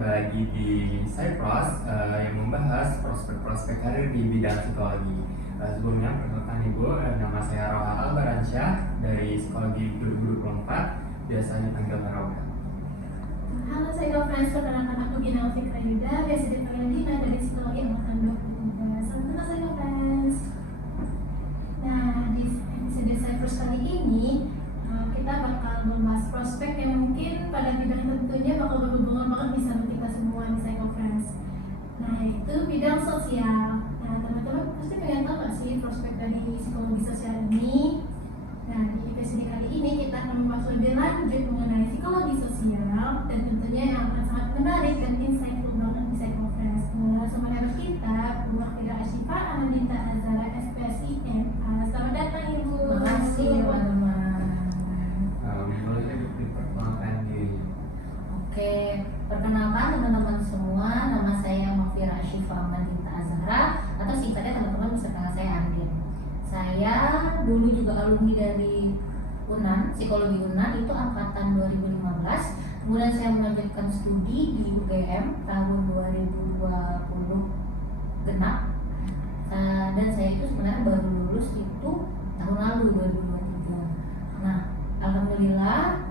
kembali lagi di Cypros yang membahas prospek-prospek karir di bidang psikologi. Sebelumnya, perkenalkan Ibu, nama saya Roha Albaransyah dari Psikologi 2024, biasanya panggil Roha. Halo, saya Gofrans, perkenalkan aku Gina Fikra Yuda, biasa dipanggil Gina dari Psikologi Angkatan 2023. Selamat datang saya Gofrans. Nah, di episode Cypros kali ini kita bakal membahas prospek yang mungkin pada bidang tentunya bakal berhubungan banget nih sama kita semua di Psychofriends. Nah, itu bidang sosial. Nah, teman-teman pasti pengen tahu nggak sih prospek dari psikologi sosial ini? Nah, di episode kali ini kita akan membahas lebih lanjut mengenai psikologi sosial dan tentunya yang akan sangat menarik dan insightful banget di Psychofriends. Mengenal sama narasumber kita, Bu Mahfira Ashifa Anandita Azara SPSIM. Selamat datang Ibu. Terima kasih teman-teman. Boleh diperkenalkan diri? Oke, perkenalkan teman-teman semua, nama saya Mahfira Ashifa Anandita Azara, atau singkatnya teman-teman bisa panggil saya Andin. Saya dulu juga alumni dari UNAN, Psikologi UNAN, itu angkatan 2015. Kemudian saya melanjutkan studi di UGM tahun 2020 genap. Dan saya itu sebenarnya baru lulus itu tahun lalu 2023. Nah, alhamdulillah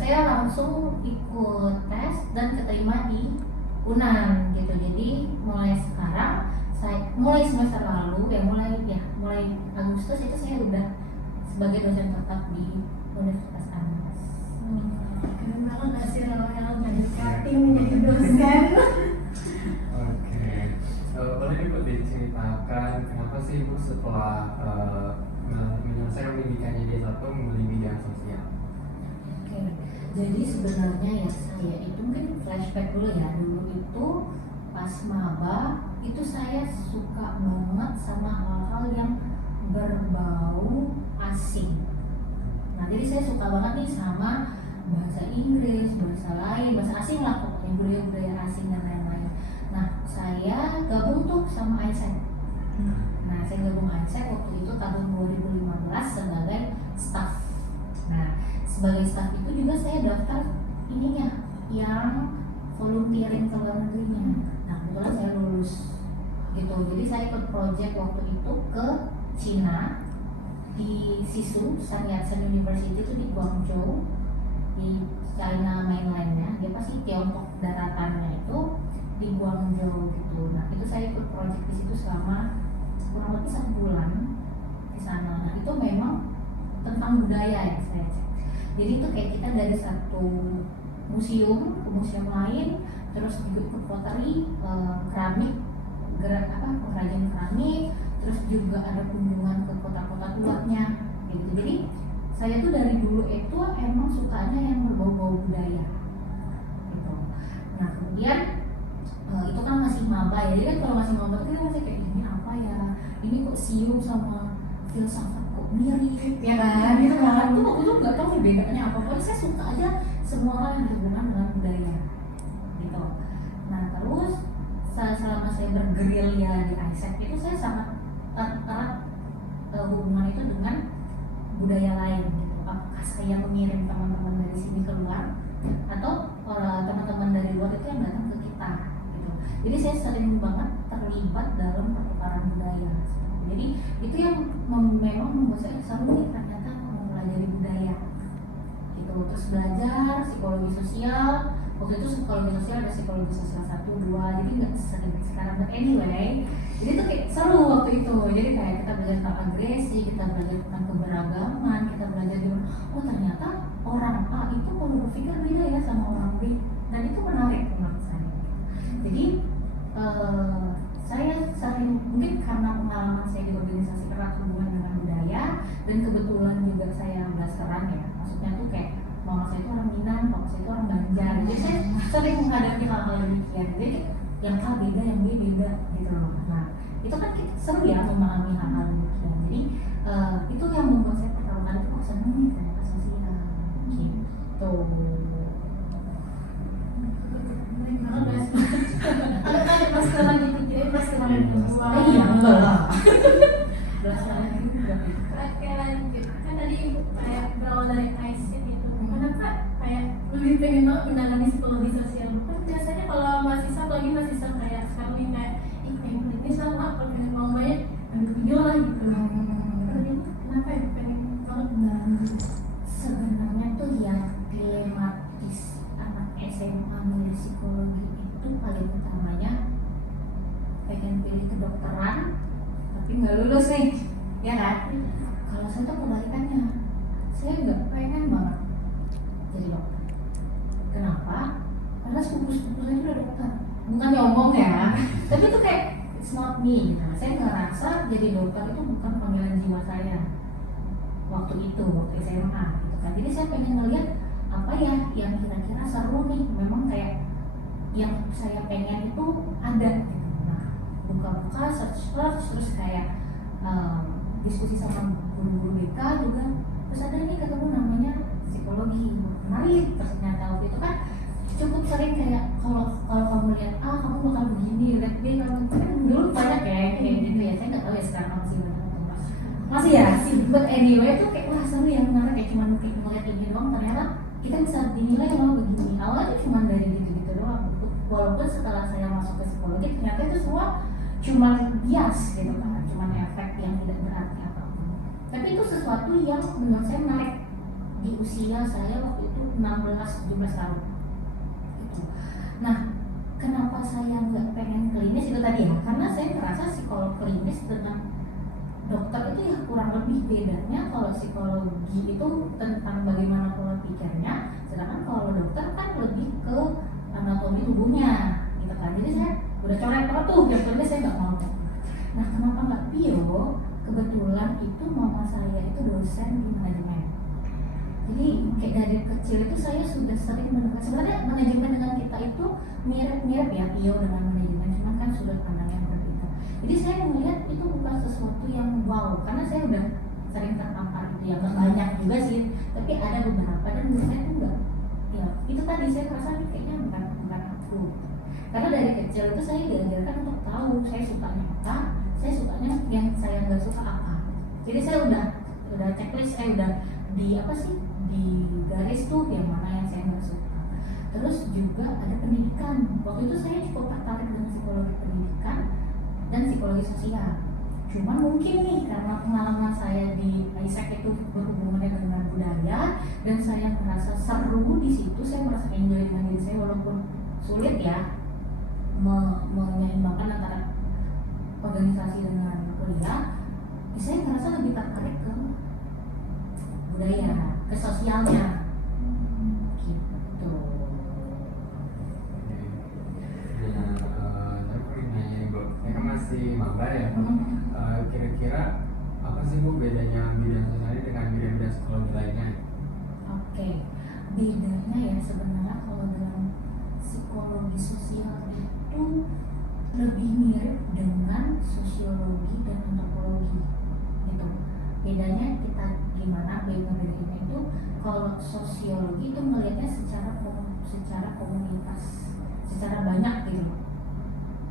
saya langsung ikut tes dan keterima di UNAN gitu. Jadi mulai sekarang, mulai semester lalu mulai Agustus itu saya udah sebagai dosen tetap di Universitas Andalas. Keren banget hasil yang dari cutting menjadi dosen. Oke, boleh Ibu diceritakan kenapa sih Ibu setelah menyelesaikan pendidikannya D1 memilih bidang sosial? Oke, jadi sebenarnya ya saya itu mungkin flashback dulu ya. Dulu itu pas maba itu saya suka banget sama hal-hal yang berbau asing. Nah, jadi saya suka banget nih sama bahasa Inggris, bahasa lain, bahasa asing lah pokoknya, budaya-budaya asing dan lain-lain. Nah, saya gabung tuh sama ISEC. Nah, saya gabung ISEC waktu itu tahun 2015 sebagai staff. Nah, sebagai staff itu juga saya daftar ininya yang volunteering ke luar negerinya. Nah, kebetulan saya lulus gitu. Jadi saya ikut project waktu itu ke Cina di Sisu Sun Yat-sen University itu di Guangzhou di China mainlandnya. Dia pasti Tiongkok daratannya itu di Guangzhou gitu. Nah, itu saya ikut project di situ selama kurang lebih 1 bulan di sana. Nah, itu memang tentang budaya ya saya cek. Jadi itu kayak kita dari satu museum ke museum lain, terus juga ke pottery, keramik, pengrajin keramik, terus juga ada kunjungan ke kota-kota tuanya gitu. Jadi saya tuh dari dulu itu emang sukanya yang berbau-bau budaya gitu. Nah, kemudian itu kan masih maba ya, jadi kan kalau masih maba itu kan masih kayak ini apa ya, ini kok sium sama filsafat kok mirip ya kan, gitu kan. Itu waktu itu nggak tahu nih bedanya apa, pokoknya saya suka aja semua hal yang berhubungan dengan budaya gitu. Nah, terus selama saya bergerilya di ISEC itu saya sangat erat hubungan itu dengan budaya lain gitu. Apakah saya mengirim teman-teman dari sini keluar atau teman-teman dari luar itu yang datang ke kita gitu. Jadi saya sering banget terlibat dalam pertukaran budaya. Jadi itu yang memang membuat saya seru nih ternyata mempelajari budaya gitu. Terus belajar psikologi sosial. Waktu itu psikologi sosial ada psikologi sosial 1, 2, jadi nggak sering sekarang, but anyway, jadi itu kayak seru waktu itu. Jadi kayak kita belajar tentang agresi, kita belajar tentang keberagaman, kita belajar gimana, oh ternyata orang A itu kalau berpikir beda ya sama orang B, dan itu menarik menurut saya. Jadi saya sering, mungkin karena pengalaman saya di organisasi erat hubungan dengan budaya, dan kebetulan juga saya blasteran ya, maksudnya tuh kayak mama saya itu orang Minang, papa saya itu orang Banjar. Jadi saya sering menghadapi hal-hal demikian. Jadi yang A beda, yang B beda gitu loh. Nah, itu kan kita seru ya memahami hal-hal demikian. Jadi itu yang membuat saya pertama kali itu kok seneng nih ternyata sosial gitu. Ada pas sekarang dipikirin pas sekarang dibuang. Iya, enggak lah. Blasteran juga. Oke, lanjut. Kan tadi Ibu kayak berawal dari ISEC gitu. Kenapa kayak lebih pengen banget menangani psikologi sosial? Kan biasanya nggak lulus nih, ya kan? Kalau saya tuh kebalikannya, saya nggak pengen banget jadi dokter. Kenapa? Karena sepupu-sepupu saya udah dokter. Bukan nyombong ya, tapi itu kayak it's not me gitu. Saya ngerasa jadi dokter itu bukan panggilan jiwa saya waktu itu, waktu SMA gitu kan. Jadi saya pengen ngeliat apa ya yang kira-kira seru nih, memang kayak yang saya pengen itu ada gitu. Nah, buka-buka, search terus kayak diskusi sama guru-guru BK juga, terus ada nih ketemu namanya psikologi. Menarik, ternyata waktu itu kan cukup sering kayak kalau kamu lihat kamu bakal begini, lihat B kamu kan dulu banyak ya kayak gitu ya. Saya nggak tahu ya sekarang masih banyak atau enggak. Masih ya sih, but anyway itu kayak wah seru yang menarik, kayak cuma kayak ngeliat ini doang, ternyata kita bisa dinilai begini. Awalnya itu cuma dari gitu-gitu doang. Walaupun setelah saya masuk ke psikologi ternyata itu semua cuma bias gitu kan, cuma efek yang tidak berarti apapun. Tapi itu sesuatu yang menurut saya menarik di usia saya waktu itu 16-17 tahun. Nah, kenapa saya nggak pengen klinis itu tadi ya? Karena saya merasa psikolog klinis dengan dokter itu ya kurang lebih bedanya. Kalau psikologi itu tentang bagaimana pola pikirnya, sedangkan kalau dokter kan lebih ke anatomi tubuhnya, gitu kan. Jadi saya udah coret banget tuh, dokternya saya nggak mau. Nah, kenapa nggak bio? Kebetulan itu mama saya itu dosen di manajemen. Jadi kayak dari kecil itu saya sudah sering mendengar, sebenarnya manajemen dengan kita itu mirip-mirip ya, bio dengan manajemen, cuma kan sudut pandangnya berbeda. Jadi saya melihat itu bukan sesuatu yang wow, karena saya udah sering terpapar itu ya, nggak banyak juga sih, tapi ada beberapa dan menurut saya itu enggak. Ya itu tadi saya merasa ini kayaknya bukan aku. Karena dari kecil itu saya diajarkan untuk tahu saya sukanya apa, saya sukanya yang saya nggak suka apa. Jadi saya udah checklist, saya udah di apa sih, di garis tuh yang mana yang saya nggak suka. Terus juga ada pendidikan. Waktu itu saya cukup tertarik dengan psikologi pendidikan dan psikologi sosial. Cuma mungkin nih karena pengalaman saya di ISEC itu berhubungannya dengan budaya dan saya merasa seru di situ, saya merasa enjoy dengan diri saya walaupun sulit ya menyeimbangkan antara organisasi dengan kuliah. Saya merasa lebih tertarik ke budaya, ke sosialnya gitu. Nah, saya pengen nanya nih Bu, saya kan masih maba ya. Kira-kira apa sih Bu bedanya bidang sosial ini dengan bidang-bidang psikologi lainnya? Oke, bedanya ya sebenarnya kalau dalam psikologi sosial itu lebih mirip dengan sosiologi dan antropologi gitu. Bedanya kita gimana bedainnya itu, kalau sosiologi itu melihatnya secara komunitas, secara banyak gitu,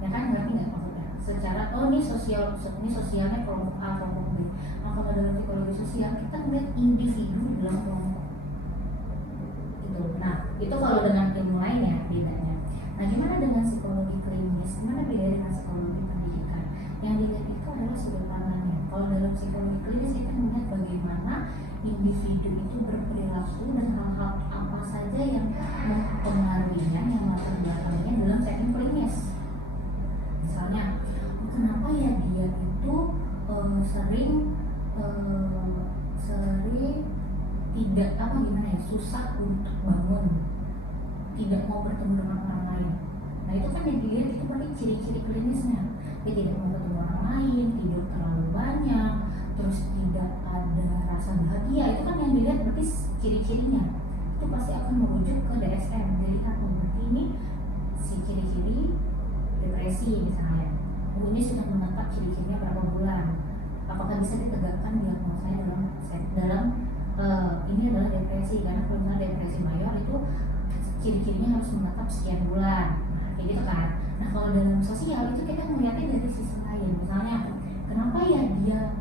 ya kan, ngerti nggak maksudnya? Secara ini sosialnya kelompok A, kelompok B. Nah kalau dalam psikologi sosial kita melihat individu dalam kelompok gitu. Nah itu kalau dengan ilmu lain ya bedanya. Nah gimana dengan psikologi klinis? Gimana beda dengan psikologi pendidikan? Yang dilihat itu adalah sudut pandangnya. Kalau dalam psikologi klinis kita melihat bagaimana individu itu berperilaku dan hal-hal apa saja yang mempengaruhinya, yang latar belakangnya dalam setting klinis. Misalnya, kenapa ya dia itu sering tidak susah untuk bangun, tidak mau bertemu dengan orang lain. Nah itu kan yang dilihat itu berarti ciri-ciri klinisnya. Dia tidak mau bertemu orang lain, tidur terlalu banyak, terus tidak ada rasa bahagia. Itu kan yang dilihat berarti ciri-cirinya. Itu pasti akan merujuk ke DSM. Jadi kan berarti ini si ciri-ciri depresi misalnya. Ini sudah menetap ciri-cirinya berapa bulan. Apakah bisa ditegakkan diagnosanya dalam ini adalah depresi, karena kalau misalnya depresi mayor itu ciri-cirinya harus menetap sekian bulan. Nah, kayak gitu kan. Nah kalau dalam sosial itu kita melihatnya dari sisi lain. Misalnya kenapa ya dia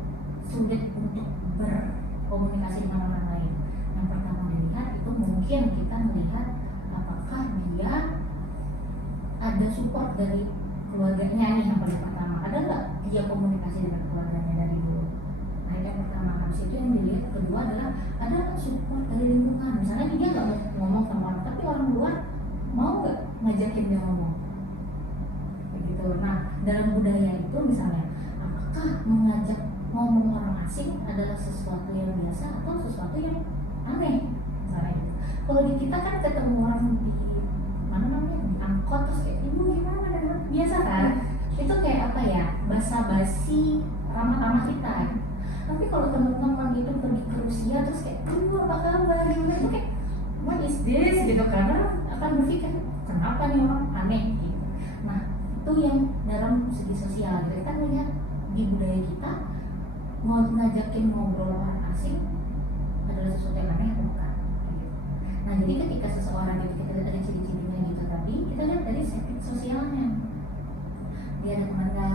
sulit untuk berkomunikasi dengan orang lain. Yang pertama dilihat itu mungkin kita melihat apakah dia ada support dari keluarganya nih, yang paling pertama. Ada nggak dia komunikasi dengan keluarganya dari dulu? Nah itu yang pertama. Habis itu yang dilihat kedua adalah ada nggak support dari lingkungan. Misalnya dia nggak mau ngomong sama orang, tapi orang luar mau nggak ngajakin dia ngomong begitu. Nah dalam budaya itu misalnya apakah mengajak ngomong orang asing adalah sesuatu yang biasa atau sesuatu yang aneh misalnya gitu. Kalau di kita kan ketemu orang di mana namanya di angkot terus kayak ibu gimana dan biasa kan, itu kayak apa ya, basa-basi ramah-ramah kita. Tapi kalau teman-teman itu pergi ke Rusia terus kayak ibu apa kabar gimana, itu kayak what is this gitu, karena akan berpikir kenapa nih orang aneh gitu. Nah itu yang dalam segi sosial gitu, kita melihat di budaya kita mau ngajakin ngobrol orang asing adalah sesuatu yang aneh atau bukan gitu. Nah jadi ketika seseorang itu kita lihat ada ciri-cirinya gitu tadi, kita lihat dari setting sosialnya, dia ada kemana,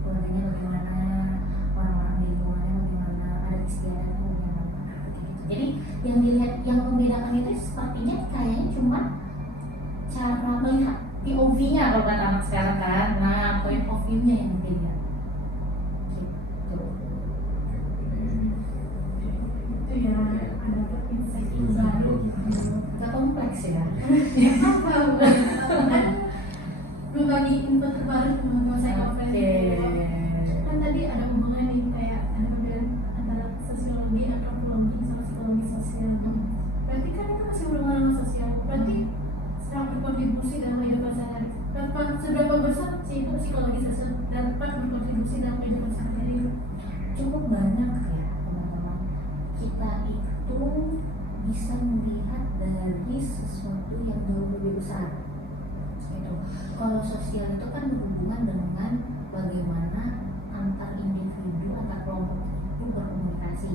keluarganya bagaimana, orang-orang di lingkungannya bagaimana, ada istiadatnya bagaimana gitu. Jadi yang dilihat, yang membedakan itu sepertinya kayaknya cuma cara melihat POV-nya kalau kata anak sekarang kan. Nah point of view-nya yang beda gitu. Itu ya ada insight baru. Agak kompleks ya. Kan berbagi info terbaru teman-teman saya kan tadi ada hubungan nih, kayak ada perbedaan antara sosiologi, antropologi sama psikologi sosial. Berarti kan itu masih hubungan sama sosial. Berarti setelah berkontribusi dalam kehidupan sehari-hari, seberapa besar sih itu psikologi sosial dapat berkontribusi dalam kehidupan sehari-hari? Cukup banyak ya teman-teman. Kita itu bisa melihat dari sesuatu yang jauh lebih besar gitu. Kalau sosial itu kan berhubungan dengan bagaimana antar individu, antar kelompok itu berkomunikasi.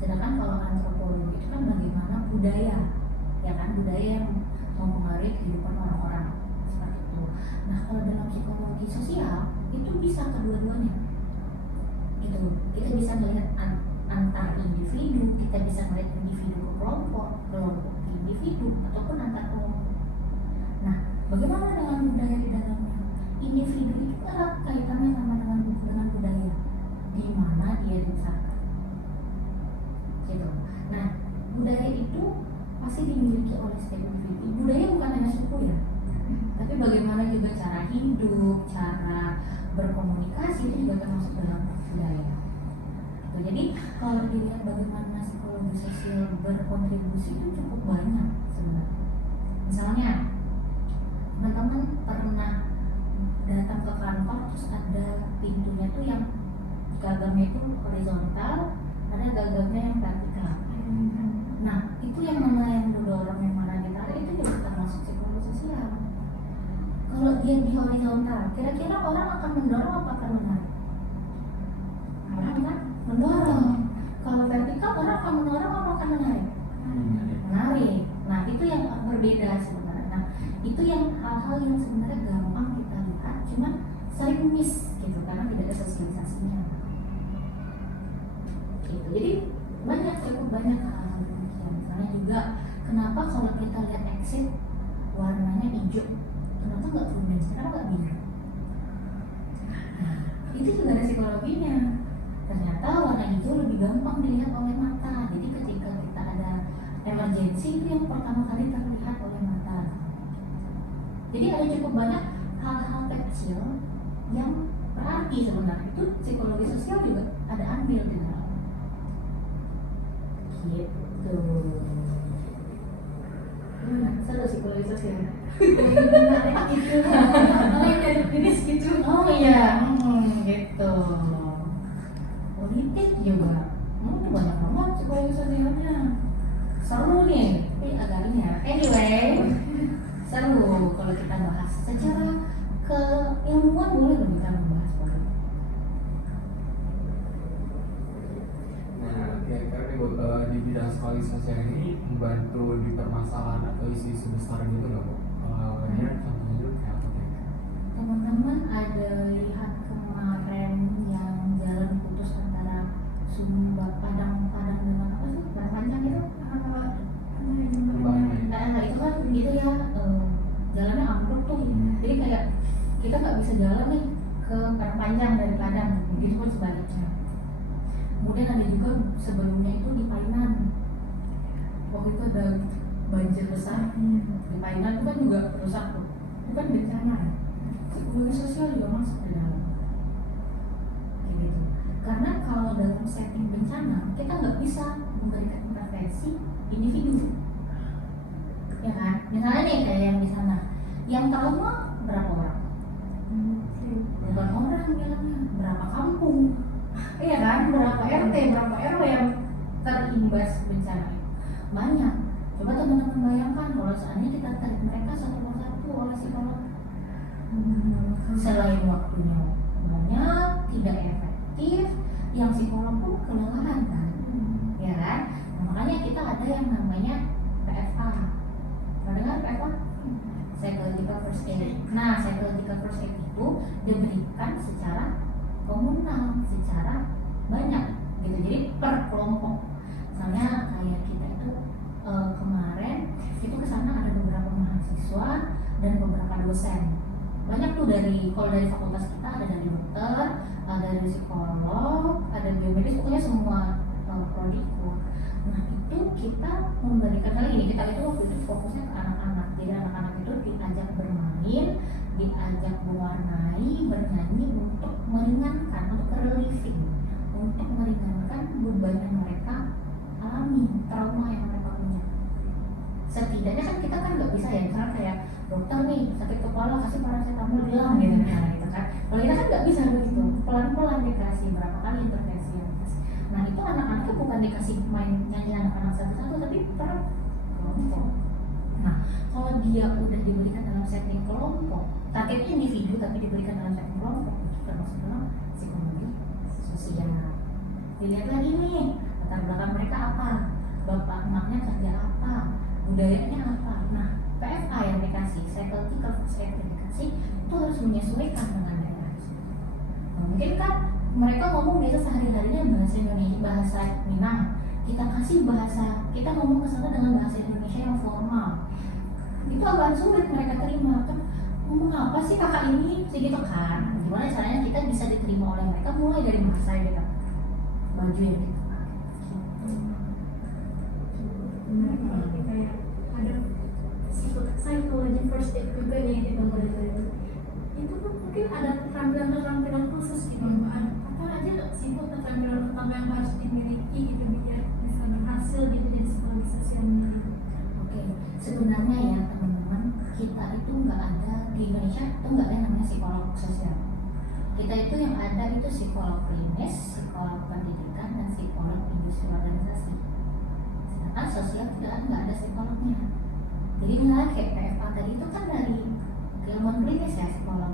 Sedangkan kalau antropologi itu kan bagaimana budaya, ya kan, budaya yang mempengaruhi kehidupan orang-orang seperti itu. Nah kalau dalam psikologi sosial itu bisa kedua-duanya gitu. Kita bisa melihat antar individu, kita bisa melihat individu ke kelompok, kelompok ke individu, ataupun antar kelompok. Nah bagaimana dengan budaya di dalamnya? Individu itu erat kaitannya sama dengan budaya, di mana dia dibesarkan gitu. Nah budaya itu pasti dimiliki oleh setiap individu. Budaya bukan hanya suku ya, tapi bagaimana juga cara hidup, cara berkomunikasi itu juga termasuk dalam budaya. Jadi kalau dilihat bagaimana psikologi sosial berkontribusi itu cukup banyak sebenarnya. Misalnya teman-teman pernah datang ke kantor terus ada pintunya tuh yang gagamnya itu horizontal, ada gagamnya yang vertikal. Nah itu yang mana yang mendorong, yang mana ditarik, itu juga termasuk psikologi sosial. Kalau dia di horizontal, kira-kira orang akan mendorong apa akan menarik? Orang kan mendorong. Kalau vertikal, orang akan mendorong apa akan menarik? Menarik. Nah itu yang berbeda sebenarnya. Nah itu yang hal-hal yang sebenarnya gampang kita lihat, cuman sering miss gitu karena tidak ada sosialisasinya gitu. Jadi banyak, cukup banyak hal-hal demikian. Misalnya juga kenapa kalau kita lihat exit warnanya hijau, kenapa nggak kuning, kenapa nggak biru? Nah itu juga ada psikologinya. Ternyata warna hijau lebih gampang dilihat oleh mata. Jadi ketika kita ada emergency, itu yang pertama kali terlihat oleh mata. Jadi ada cukup banyak hal-hal kecil yang berarti sebenarnya. Itu psikologi sosial juga ada andil di dalam gitu. Seru psikologi sosial. Gitu. Kalau yang dari jenis gitu. Oh iya, gitu. Politik juga, banyak banget psikologi sosialnya. Seru nih, tapi agak ini ya. Anyway, seru kalau kita bahas secara keilmuan, boleh dong kita membahas boleh. Nah, kira-kira di bidang psikologi sosial ini membantu di permasalahan atau isu-isu besar gitu nggak Bu? Banyak contohnya dulu kayak apa? Teman-teman ada lihat kemarin yang jalan putus antara Sumba Padang dengan apa sih? Padang Panjang itu? Nah itu kan gitu ya, jalannya ambruk tuh. Jadi kayak kita nggak bisa jalan nih ke Padang Panjang dari Padang, begitu pun sebaliknya. Kemudian ada juga sebelumnya itu di Painan, waktu itu ada banjir besar di Painan, itu kan juga rusak tuh, itu kan bencana ya. Psikologi sosial juga masuk ke dalam gitu. Karena kalau dalam setting bencana kita nggak bisa memberikan intervensi individu, ya kan? Misalnya nih kayak yang di sana, yang trauma berapa orang? Bukan orang bilangnya, berapa kampung? Iya kan? Berapa RT, berapa RW yang terimbas bencana itu? Banyak. Coba teman-teman bayangkan kalau seandainya kita tarik mereka satu persatu oleh psikolog. Selain waktunya banyak, tidak efektif, yang psikolog pun kelelahan kan, ya kan? Nah, makanya kita ada yang namanya PFA. Pernah dengar PFA? Psychological First Aid. Nah, Psychological First Aid itu diberikan secara komunal, secara banyak gitu. Jadi per kelompok. Misalnya kayak kita itu kemarin itu kesana ada beberapa mahasiswa dan beberapa dosen. Banyak tuh kalau dari fakultas kita ada dari dokter, ada dari psikolog, ada biomedis, pokoknya semua prodi itu. Nah itu kita memberikan kali ini, kita itu waktu itu fokusnya ke anak-anak. Jadi anak-anak itu diajak bermain, diajak mewarnai, bernyanyi untuk meringankan, untuk relieving, untuk meringankan beban yang mereka alami, trauma yang mereka punya. Setidaknya kan kita kan nggak bisa ya, misalnya kayak dokter nih sakit kepala kasih paracetamol bilang gitu misalnya gitu kan. Kalau kita kan nggak bisa begitu, pelan-pelan dikasih berapa kali intervensi yang dikasih. Nah itu anak-anaknya bukan dikasih main nyanyi anak-anak satu-satu, tapi per kelompok. Nah kalau dia udah diberikan dalam setting kelompok, targetnya individu tapi diberikan dalam setting kelompok, itu termasuk dalam psikologi sosial. Dilihat lagi nih latar belakang mereka apa, bapak emaknya kerja apa, budayanya apa. Nah PFA yang dikasih, psychological first aid yang dikasih itu harus menyesuaikan dengan daerah itu. Nah, mungkin kan mereka ngomong biasa sehari-harinya bahasa Indonesia, bahasa Minang. Kita kasih bahasa, kita ngomong ke sana dengan bahasa Indonesia yang formal. Itu agak sulit mereka terima kan. Ngomong apa sih kakak ini, segitu kan. Gimana caranya kita bisa diterima oleh mereka mulai dari bahasa kita, baju yang kita pakai. Kayak ada psychology first aid juga nih di bangunan itu. Itu tuh mungkin ada keterampilan khusus gitu. Apa aja sibuk keterampilan utama yang harus dimiliki gitu biar bisa berhasil gitu jadi psikologi sosialnya. Oke, sebenarnya ya teman-teman, kita itu nggak ada di Indonesia itu nggak ada yang namanya psikolog sosial. Kita itu yang ada itu psikolog klinis, psikolog pendidikan, dan psikolog industri organisasi. Sedangkan sosial nggak ada psikolognya. Jadi misalnya kayak PFA tadi itu kan dari keilmuan klinis ya, psikolog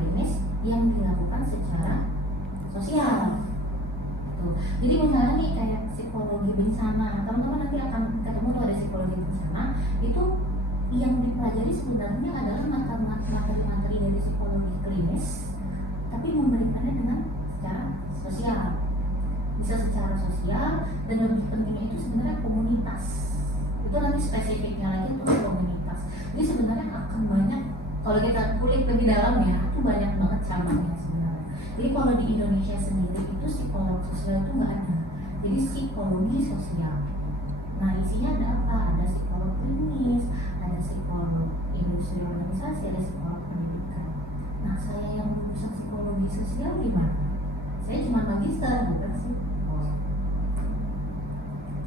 klinis yang dilakukan secara sosial. Tuh. Jadi misalnya nih kayak psikologi bencana, teman-teman nanti akan ketemu tuh ada psikologi bencana, itu yang dipelajari sebenarnya adalah materi-materi dari psikologi klinis, tapi memberikannya dengan secara sosial. Bisa secara sosial, dan lebih pentingnya itu sebenarnya komunitas. Itu nanti spesifiknya lagi itu komunitas. Jadi sebenarnya akan banyak, kalau kita kulik lebih dalam ya, itu banyak banget cabangnya sebenarnya. Jadi kalau di Indonesia sendiri itu psikolog sosial itu nggak ada. Jadi psikologi sosial. Nah isinya ada apa? Ada psikolog klinis, ada psikolog industri organisasi, ada psikolog pendidikan. Nah saya yang lulusan psikologi sosial gimana? Saya cuma magister, bukan sih? Oh,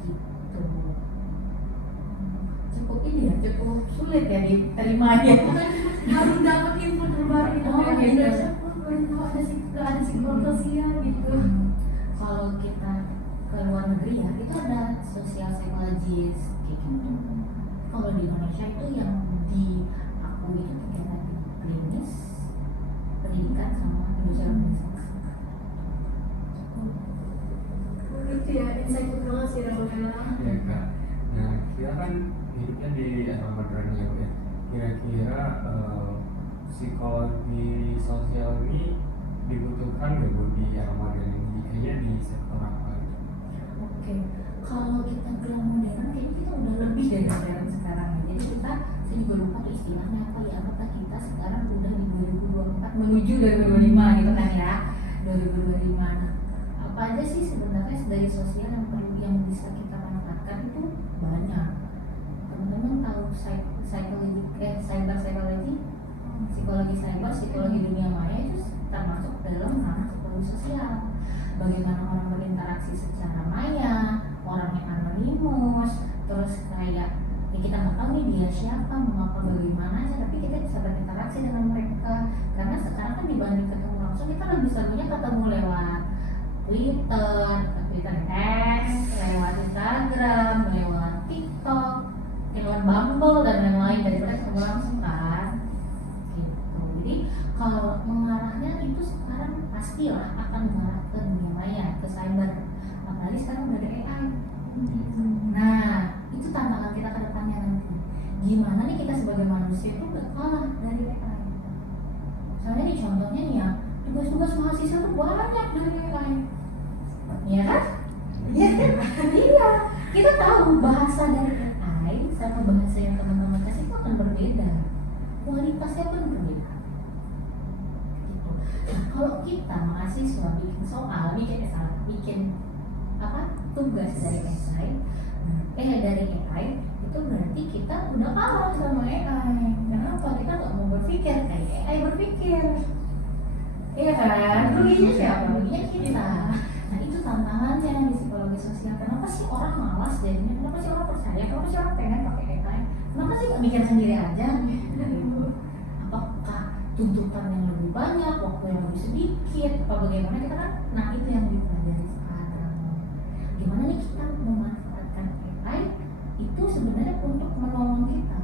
gitu. Cukup ini ya, cukup sulit ya diterimanya. Harus dapat info terbaru gitu. Oh, Kayak gitu. Indonesia pun baru tahu ada psikolog sosial gitu. Kalau kita ke luar negeri ya, itu ada social psychologist kayak gitu. Kalau di Indonesia itu yang diakui itu tiga tadi, klinis, pendidikan, sama industri organisasi. Itu ya insightful banget sih Rasulullah. Iya kak. Nah kita kan hidupnya di era modern ya Bu, ya. Kira-kira psikologi sosial ini dibutuhkan nggak Bu di era modern ini? Kayaknya di sektor apa gitu? Oke, kalau kita bilang modern, kayaknya kita udah lebih dari modern sekarang ya. Jadi kita, saya juga lupa tuh istilahnya apa ya, apakah kita sekarang udah di 2024 menuju 2025 gitu kan ya, 2025. Nah, apa aja sih sebenarnya dari sosial yang perlu, yang bisa kita manfaatkan itu banyak. Teman-teman tahu psikologi cyber, psikologi cyber, psikologi dunia maya itu termasuk dalam ranah psikologi sosial. Bagaimana orang berinteraksi secara maya, orang yang anonimus, terus kayak ya kita nggak tahu nih dia siapa, mau apa, bagaimana aja, tapi kita bisa berinteraksi dengan mereka. Karena sekarang kan dibanding ketemu langsung, kita lebih serunya ketemu lewat Twitter, Twitter X, lewat Instagram, lewat TikTok, lewat Bumble dan lain-lain, daripada ketemu langsung kan. Gitu. Jadi kalau mengarahnya itu sekarang pastilah akan mengarah ke dunia maya, ke cyber. Apalagi sekarang udah ada AI. Nah, itu tantangan kita ke depannya nanti. Gimana nih kita sebagai manusia itu gak kalah dari AI. Soalnya nih contohnya nih ya, tugas-tugas mahasiswa tuh banyak dari AI. Iya kan? Iya kan? Iya. Kita tahu bahasa dari AI sama bahasa yang teman-teman kasih itu akan berbeda. Kualitasnya pun berbeda. Gitu. Nah, kalau kita mahasiswa bikin soal, bikin tugas dari dari AI, itu berarti kita udah kalah sama AI. Kenapa? Kita nggak mau berpikir kayak AI berpikir. Iya kan? Ruginya siapa? Ruginya kita. Nah, itu tantangannya di psikologi sosial. Kenapa sih orang malas jadinya? Kenapa sih orang percaya? Kenapa sih orang pengen pakai AI? Kenapa sih nggak bikin sendiri aja? Apakah tuntutan yang lebih banyak, waktu yang lebih sedikit, apa bagaimana kita kan? Nah, itu yang dipelajari sekarang. Gimana nih kita memanfaatkan AI itu sebenarnya untuk menolong kita,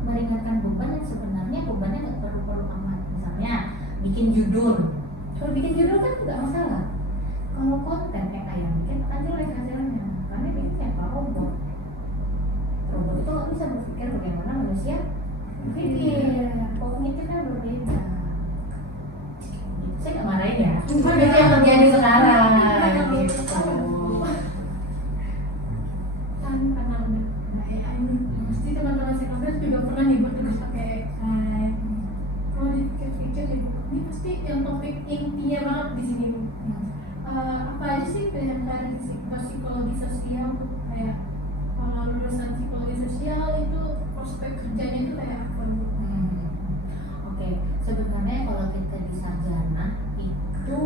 meringankan beban yang sebenarnya bebannya nggak perlu amat. Misalnya bikin judul. Kalau bikin judul kan nggak masalah. Kalau konten AI yang bikin akan jelek hasilnya, karena bikin kayak robot. Robot itu nggak bisa berpikir bagaimana manusia berpikir. Kognitifnya berbeda. Saya nggak marahin ya. Cuma itu yang terjadi sekarang. Gitu. Kan karena udah AI nih, pasti teman-teman psikologis juga pernah nih bertugas pakai AI. Kalau dipikir-pikir ini pasti yang topik intinya banget di sini Bu. Apa aja sih yang ada di psikologi sosial tuh, kayak lulusan psikologi sosial itu prospek kerjanya itu kayak apa Bu? Oke, sebenarnya kalau kita di sarjana itu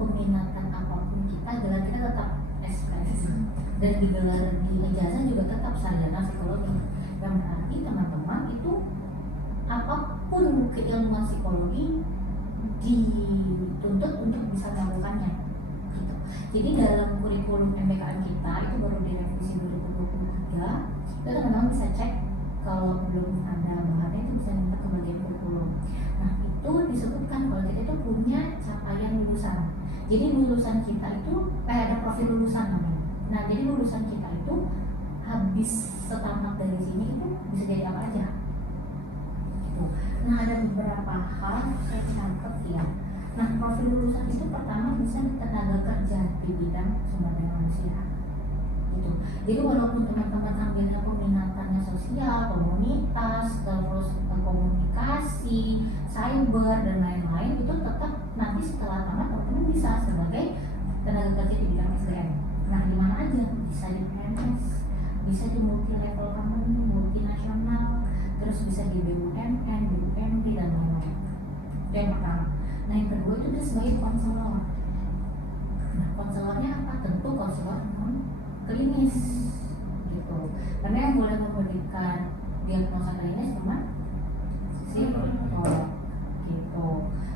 peminatan apapun kita, gelar kita tetap SPSI dan di gelar di ijazah juga tetap sarjana psikologi. Yang berarti teman-teman itu apapun keilmuan psikologi dituntut untuk bisa melakukannya. Gitu. Jadi dalam kurikulum MBKM kita itu baru direvisi 2023, itu teman-teman bisa cek. Kalau belum ada bahannya itu bisa minta ke bagian kurikulum. Nah, itu disebutkan kalau kita itu punya capaian lulusan. Jadi lulusan kita itu ada profil lulusan namanya. Nah, jadi lulusan kita itu habis setamat dari sini itu bisa jadi apa aja. Gitu. Nah, ada beberapa hal saya catat ya. Nah, profil lulusan itu pertama bisa tenaga kerja di bidang sumber daya manusia. Gitu. Jadi walaupun teman-teman ambilnya peminatannya sosial, komunitas, terus komunikasi, cyber dan lain-lain, itu tetap nanti setelah tamat teman-teman bisa sebagai tenaga kerja di bidang SDM. Nah, di mana aja? Bisa di PNS, bisa di multi level company, multinasional, terus bisa di BUMN, BUMD dan lain-lain. Itu yang pertama. Nah, yang kedua itu dia sebagai konselor. Nah, konselornya apa? Tentu konselor klinis gitu, karena yang boleh memberikan diagnosa klinis cuma psikolog gitu.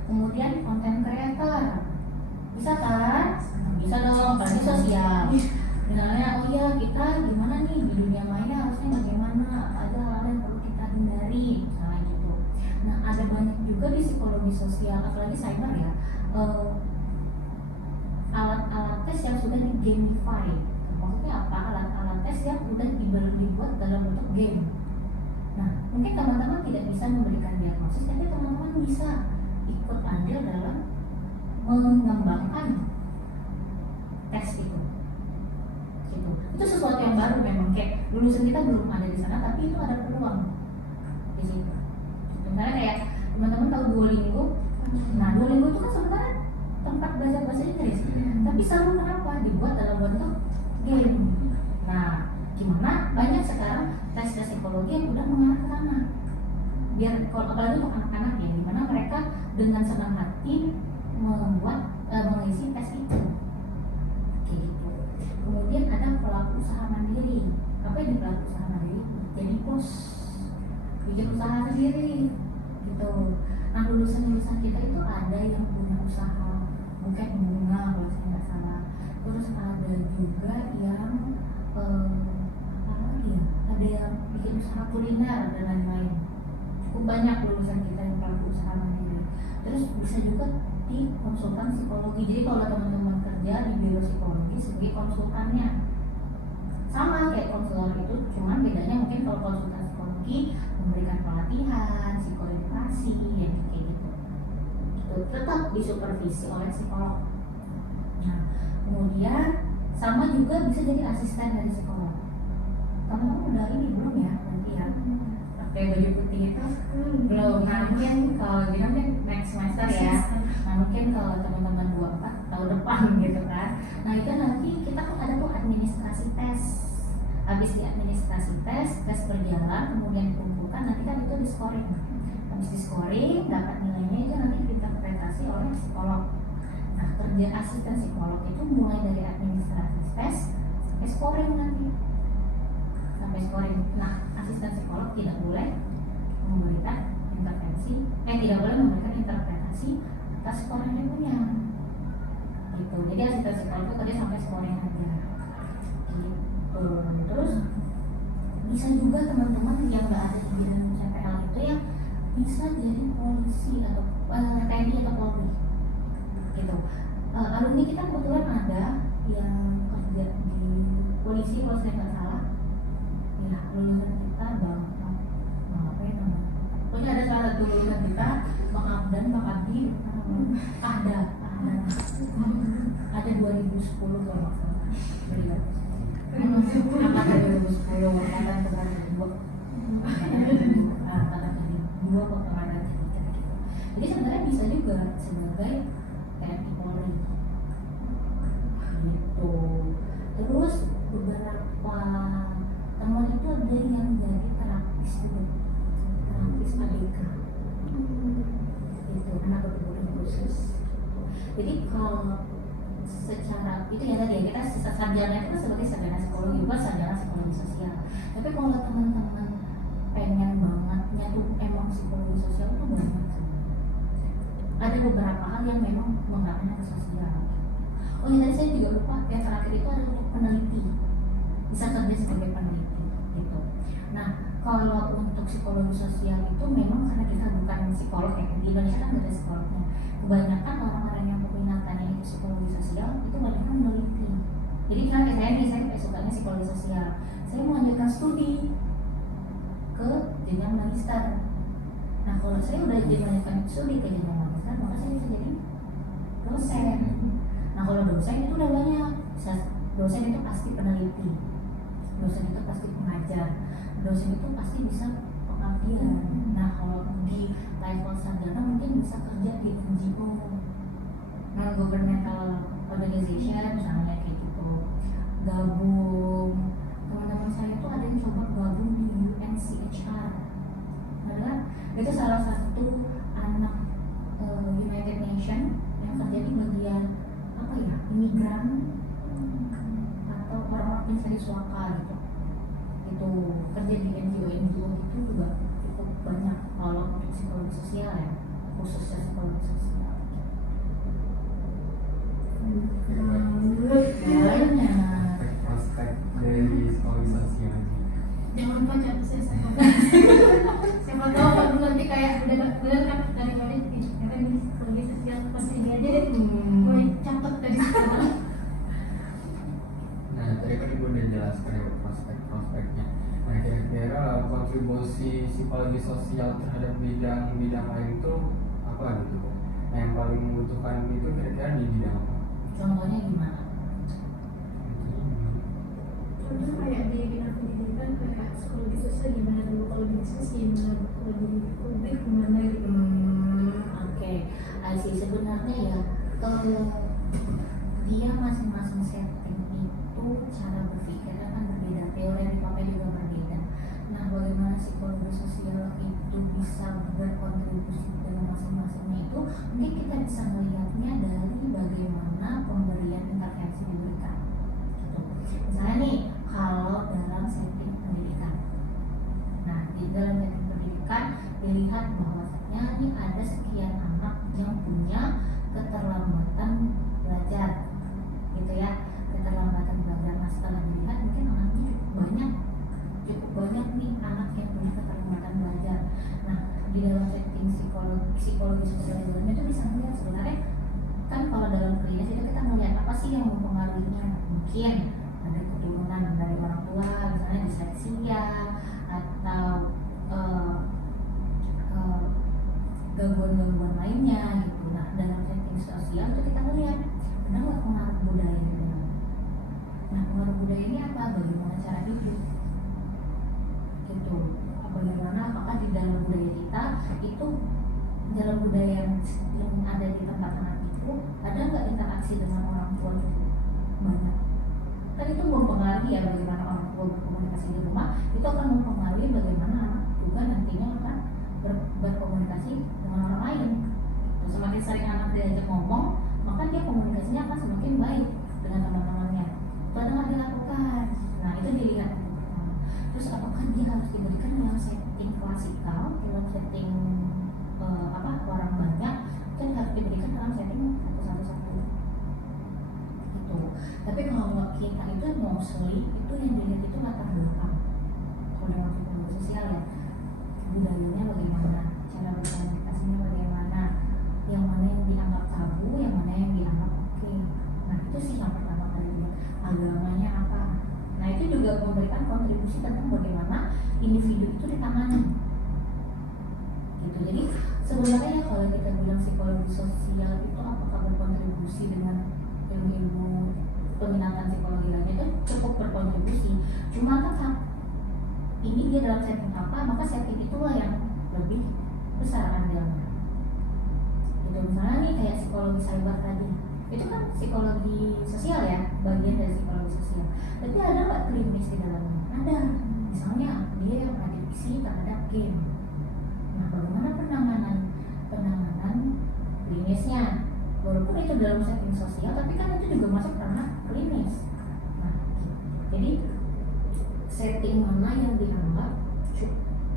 Kemudian konten creator bisa kan? Bisa dong, apalagi sosial. Misalnya, oh ya kita gimana nih di dunia maya harusnya bagaimana, ada hal yang perlu kita hindari, misalnya gitu. Nah, ada banyak juga di psikologi sosial, apalagi cyber ya, alat-alat tes yang sudah di gamify. Maksudnya apa? Alat-alat tes yang udah dibuat dalam bentuk game. Nah, mungkin teman-teman tidak bisa memberikan diagnosis, tapi teman-teman bisa ikut andil dalam mengembangkan tes itu. Gitu. Itu sesuatu yang baru memang, kayak lulusan kita belum ada di sana, tapi itu ada peluang di situ. Misalnya kayak teman-teman tahu Duolingo. Nah, Duolingo itu kan sebenarnya tempat belajar bahasa Inggris, tapi selalu kenapa dibuat dalam bentuk game. Nah, gimana banyak sekarang tes psikologi yang udah mengarah ke sana. Biar kalau apalagi untuk anak-anak ya, dimana mereka dengan senang hati membuat mengisi tes itu. Kayak gitu. Kemudian ada pelaku usaha mandiri. Apa yang pelaku usaha mandiri? Jadi bos, bikin usaha sendiri gitu. Nah lulusan kita itu ada yang punya usaha buket bunga kalau saya nggak salah. Terus ada juga yang apa lagi ya? Ada yang bikin usaha kuliner dan lain-lain. Cukup banyak lulusan kita yang pelaku usaha mandiri. Terus bisa juga di konsultan psikologi. Jadi kalau teman-teman kerja di biro psikologi sebagai konsultannya, sama kayak konselor itu, cuman bedanya mungkin kalau konsultan psikologi memberikan pelatihan, psikoedukasi, ya kayak gitu. Itu tetap disupervisi oleh psikolog. Nah, kemudian sama juga bisa jadi asisten dari psikolog. Kamu udah ini belum ya? Nanti ya. Pakai baju putih itu belum. Nah, mungkin kalau gitu kan next semester ya. Nah, mungkin kalau teman-teman 24 tahun depan gitu kan. Nah, itu nanti kita kan ada tuh administrasi tes. Habis di administrasi tes berjalan, kemudian dikumpulkan, nanti kan itu di scoring. Habis di scoring, dapat nilainya itu nanti diinterpretasi oleh psikolog. Nah, kerja asisten psikolog itu mulai dari administrasi tes sampai scoring nanti. Sampai scoring. Nah, asisten psikolog tidak boleh memberikan intervensi, tidak boleh memberikan interpretasi atas scoringnya punya. Gitu. Jadi asisten psikolog itu kerja sampai scoring aja. Gitu. Terus bisa juga teman-teman yang nggak ada di bidang CPL itu yang bisa jadi polisi atau TNI atau Polri. Gitu. Alumni kita kebetulan ada yang kerja di polisi kalau saya nggak salah. Ya, lulusan kita Bang apa ya namanya? Pokoknya ada salah satu lulusan kita, Bang Abdan, Bang Abdi, ada 2010 kalau nggak salah. Beliau. Angkatan 2010, angkatan kedua, jadi sebenarnya bisa juga sebagai TNI Polri gitu. Terus beberapa teman itu ada yang jadi terapis dulu, terapis ABK itu anak kebutuhan khusus. Jadi kalau secara itu ya tadi ya, kita sarjana itu sebagai sarjana psikologi, bukan sarjana psikologi sosial. Tapi kalau teman-teman pengen bangetnya tuh emang psikologi sosial tuh banyak. Ada beberapa hal yang memang mengarahnya ke sosial. Oh ya, tadi saya juga lupa, yang terakhir itu ada untuk peneliti, bisa kerja sebagai peneliti gitu. Nah, kalau untuk psikologi sosial itu memang karena kita bukan psikolog ya, di Indonesia kan nggak ada psikolognya. Kebanyakan orang-orang yang peminatannya itu psikologi sosial itu banyak kan meneliti. Jadi kan kayak saya nih, saya sukanya psikologi sosial, saya mau lanjutkan studi ke jenjang magister. Nah, kalau saya udah lanjutkan studi ke jenjang magister, maka saya bisa jadi dosen. Nah, kalau dosen itu udah banyak. Dosen itu pasti peneliti, dosen itu pasti pengajar, dosen itu pasti bisa pengabdian. Nah, kalau di level sarjana mungkin bisa kerja di NGO, non-governmental organization misalnya kayak gitu. Gabung, teman-teman saya itu ada yang coba gabung di UNCHR. Adalah itu salah satu anak United Nation yang kerja di bagian apa ya, imigran atau orang-orang pencari suaka gitu. Itu kerja di NGO itu juga cukup banyak kalau untuk psikologi sosial ya, khususnya psikologi sosial. Prospek dari psikologi sosial. Jangan lupa catat saya siapa tahu kalau nanti kayak udah kan dari kemarin ternyata ini psikologi sosial pas ini aja deh, mulai catat dari sekarang. Nah, tadi kan ibu udah jelaskan ya prospek-prospeknya. Nah, kira-kira kontribusi psikologi sosial terhadap bidang-bidang lain itu apa gitu, Bu? Nah, yang paling membutuhkan itu kira-kira di bidang apa? Contohnya gimana? Contohnya kayak di bidang pendidikan kayak psikologi sosial gimana dulu, kalau di bisnis gimana, kalau di publik gimana gitu. Oke. Sebenarnya ya kalau dia masing-masing setting itu cara berpikirnya kan berbeda, teori juga berbeda. Nah, bagaimana psikologi sosial itu bisa berkontribusi dengan masing-masingnya itu mungkin kita bisa melihatnya dari bagaimana sekian anak yang punya keterlambatan belajar, gitu ya, keterlambatan belajar. Nah setelah dilihat mungkin anaknya cukup banyak nih anak yang punya keterlambatan belajar. Nah di dalam setting psikologi sosial di dalamnya itu bisa melihat sebenarnya kan kalau dalam klinis itu kita melihat apa sih yang mempengaruhinya. Mungkin ada keturunan dari orang tua, misalnya disleksia atau gangguan-gangguan lainnya gitu. Nah dalam setting sosial itu kita melihat ada nggak pengaruh budaya gitu. Nah pengaruh budaya ini apa? Bagaimana cara hidup gitu. Bagaimana apakah di dalam budaya kita itu, dalam budaya yang ada di tempat anak itu ada nggak interaksi dengan orang tua cukup banyak. Kan itu mempengaruhi ya bagaimana orang tua berkomunikasi di rumah, itu akan mempengaruhi bagaimana anak juga nantinya akan berkomunikasi dengan orang lain. Semakin sering anak diajak ngomong, maka dia komunikasinya akan semakin baik dengan teman-temannya. Itu ada nggak dilakukan? Nah itu dilihat. Terus apakah dia harus diberikan dalam setting klasikal, dalam setting orang banyak, itu harus diberikan dalam setting satu-satu gitu. Tapi kalau kita itu mostly itu yang dilihat itu latar belakang. Kalau dalam psikologi sosial ya, budayanya bagaimana, cara berkomunikasinya bagaimana, yang mana yang dianggap tabu, yang mana yang dianggap oke. Nah itu sih yang pertama kali dilihat. Agamanya apa. Nah itu juga memberikan kontribusi tentang bagaimana individu itu ditangani gitu. Jadi sebenarnya kalau kita bilang psikologi sosial itu apakah berkontribusi dengan ilmu peminatan psikologi lainnya, itu cukup berkontribusi. Cuma tetap ini dia dalam setting apa, maka setting itulah yang lebih besar andilnya gitu. Misalnya nih kayak psikologi cyber tadi, itu kan psikologi sosial ya, bagian dari psikologi sosial. Tapi ada nggak klinis di dalamnya? Ada. Misalnya dia yang adiksi terhadap game. Nah bagaimana penanganan klinisnya? Walaupun itu dalam setting sosial, tapi kan itu juga masuk ranah klinis. Nah jadi setting mana yang dianggap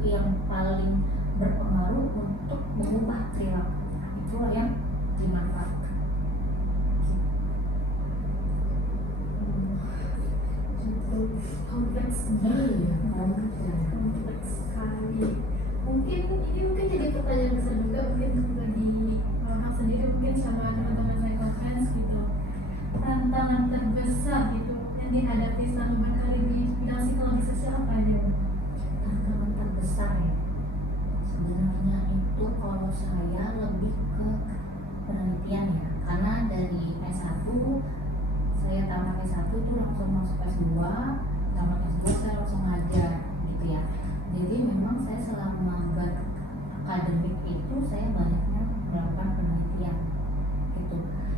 yang paling berpengaruh untuk mengubah perilaku, itulah yang dimanfaatkan. Kompleks sekali. Mungkin ini jadi pertanyaan besar juga mungkin bagi orang sendiri, mungkin sama teman-teman psychofans gitu. Tantangan terbesar gitu yang dihadapi selama berkarir di bidang psikologi sosial apa aja? Tantangan terbesar ya, sebenarnya itu kalau saya lebih ke penelitian ya, karena dari S1 saya tamat S1 itu langsung masuk S2, tamat S2 saya langsung ngajar gitu ya. Jadi memang saya selama berakademik itu saya banyaknya melakukan penelitian gitu.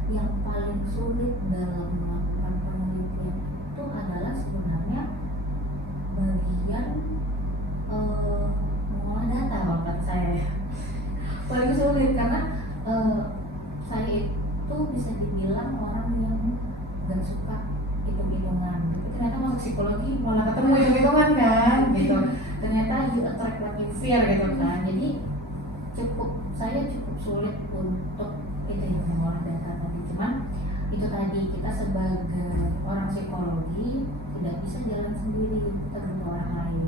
Yang paling sulit dalam melakukan penelitian itu adalah sebenarnya bagian mengolah data kalau kata saya. Paling sulit karena saya itu bisa dibilang orang yang nggak suka hitung-hitungan, tapi ternyata masuk psikologi malah ketemu hitung-hitungan kan gitu. Ternyata you attract what you fear gitu kan. Jadi saya cukup sulit untuk itu ya, mengolah data tadi. Cuman itu tadi, kita sebagai orang psikologi tidak bisa jalan sendiri, kita butuh orang lain.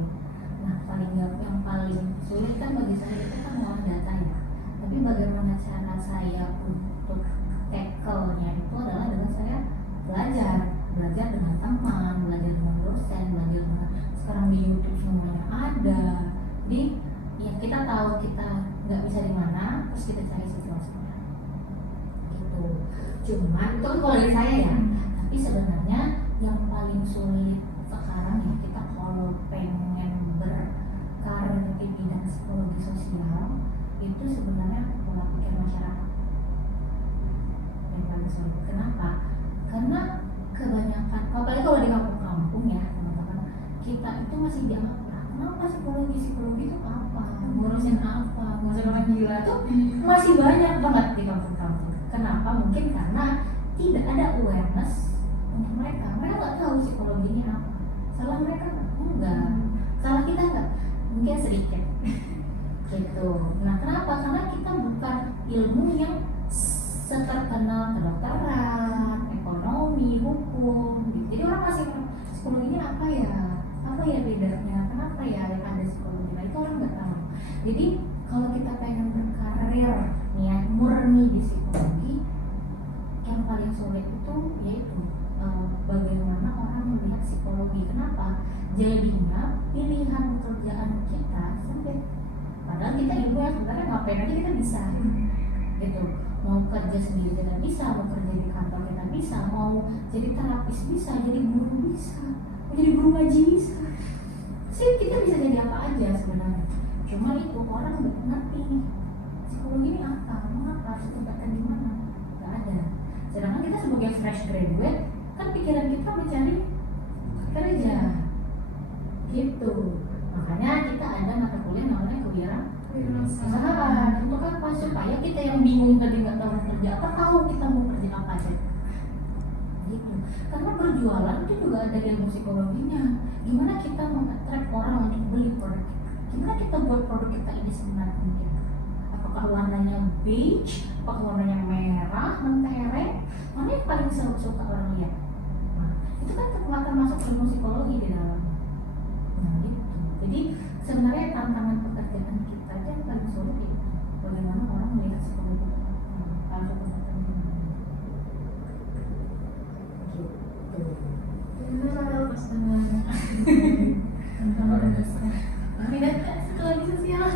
Nah yang paling sulit kan bagi saya itu kan mengolah data ya. Tapi bagaimana cara saya untuk tackle-nya itu adalah dengan saya belajar dengan teman, belajar dengan dosen, belajar dengan, sekarang di YouTube semuanya ada. Jadi ya kita tahu kita nggak bisa di mana, terus kita cari situasinya gitu. Cuman itu kan kalau dari saya ya, tapi sebenarnya yang paling sulit sekarang ya, kita kalau pengen berkarir di bidang psikologi sosial itu sebenarnya pola pikir masyarakat yang paling sulit. Kenapa? Karena kebanyakan, apalagi kalau di kampung-kampung ya teman-teman, kita itu masih dianggap, kenapa psikologi itu apa, ngurusin apa, ngurusin orang gila tuh masih banyak banget di kampung-kampung. Kenapa? Mungkin karena tidak ada awareness untuk mereka nggak tahu psikologinya apa. Salah mereka enggak, salah kita enggak, mungkin sedikit gitu. Nah kenapa? Karena kita bukan ilmu yang seterkenal kedokteran, ekonomi, hukum gitu. Jadi orang masih psikologi ini apa ya bedanya, kenapa ya ada psikologi, nah itu orang nggak tahu. Jadi kalau kita pengen berkarir niat murni di psikologi, yang paling sulit itu yaitu bagaimana orang melihat psikologi. Kenapa? Jadinya pilihan pekerjaan kita sampai, padahal kita ilmu yang sebenarnya ngapain aja kita bisa gitu. Mau kerja sendiri kita bisa, mau kerja di kantor kita bisa, mau jadi terapis bisa, jadi guru bisa, mau jadi guru ngaji bisa. Sih kita bisa jadi apa aja sebenarnya. Cuma itu orang nggak ngerti psikologi ini apa, mengapa harus ditempatkan di mana, nggak ada. Sedangkan kita sebagai fresh graduate kan pikiran kita mencari kerja gitu. Makanya kita ada mata kuliah namanya kewirausahaan. Itu kan pas supaya kita yang bingung tadi nggak tahu kerja apa, tahu kita mau kerja apa aja gitu. Karena berjualan itu juga ada ilmu psikologinya. Gimana kita meng-attract orang untuk beli produk kita, gimana kita buat produk kita ini semenarik mungkin. Apakah warnanya beige, apakah warnanya merah, mentereng, mana yang paling suka orang lihat. Nah, itu kan termasuk ilmu psikologi di dalam. Nah, gitu. Jadi sebenarnya tantangan pekerjaan kita aja yang paling sulit itu bagaimana orang melihat psikologi itu apa, Benar, pas dengan tantangan besar. Minat psikologi sosial.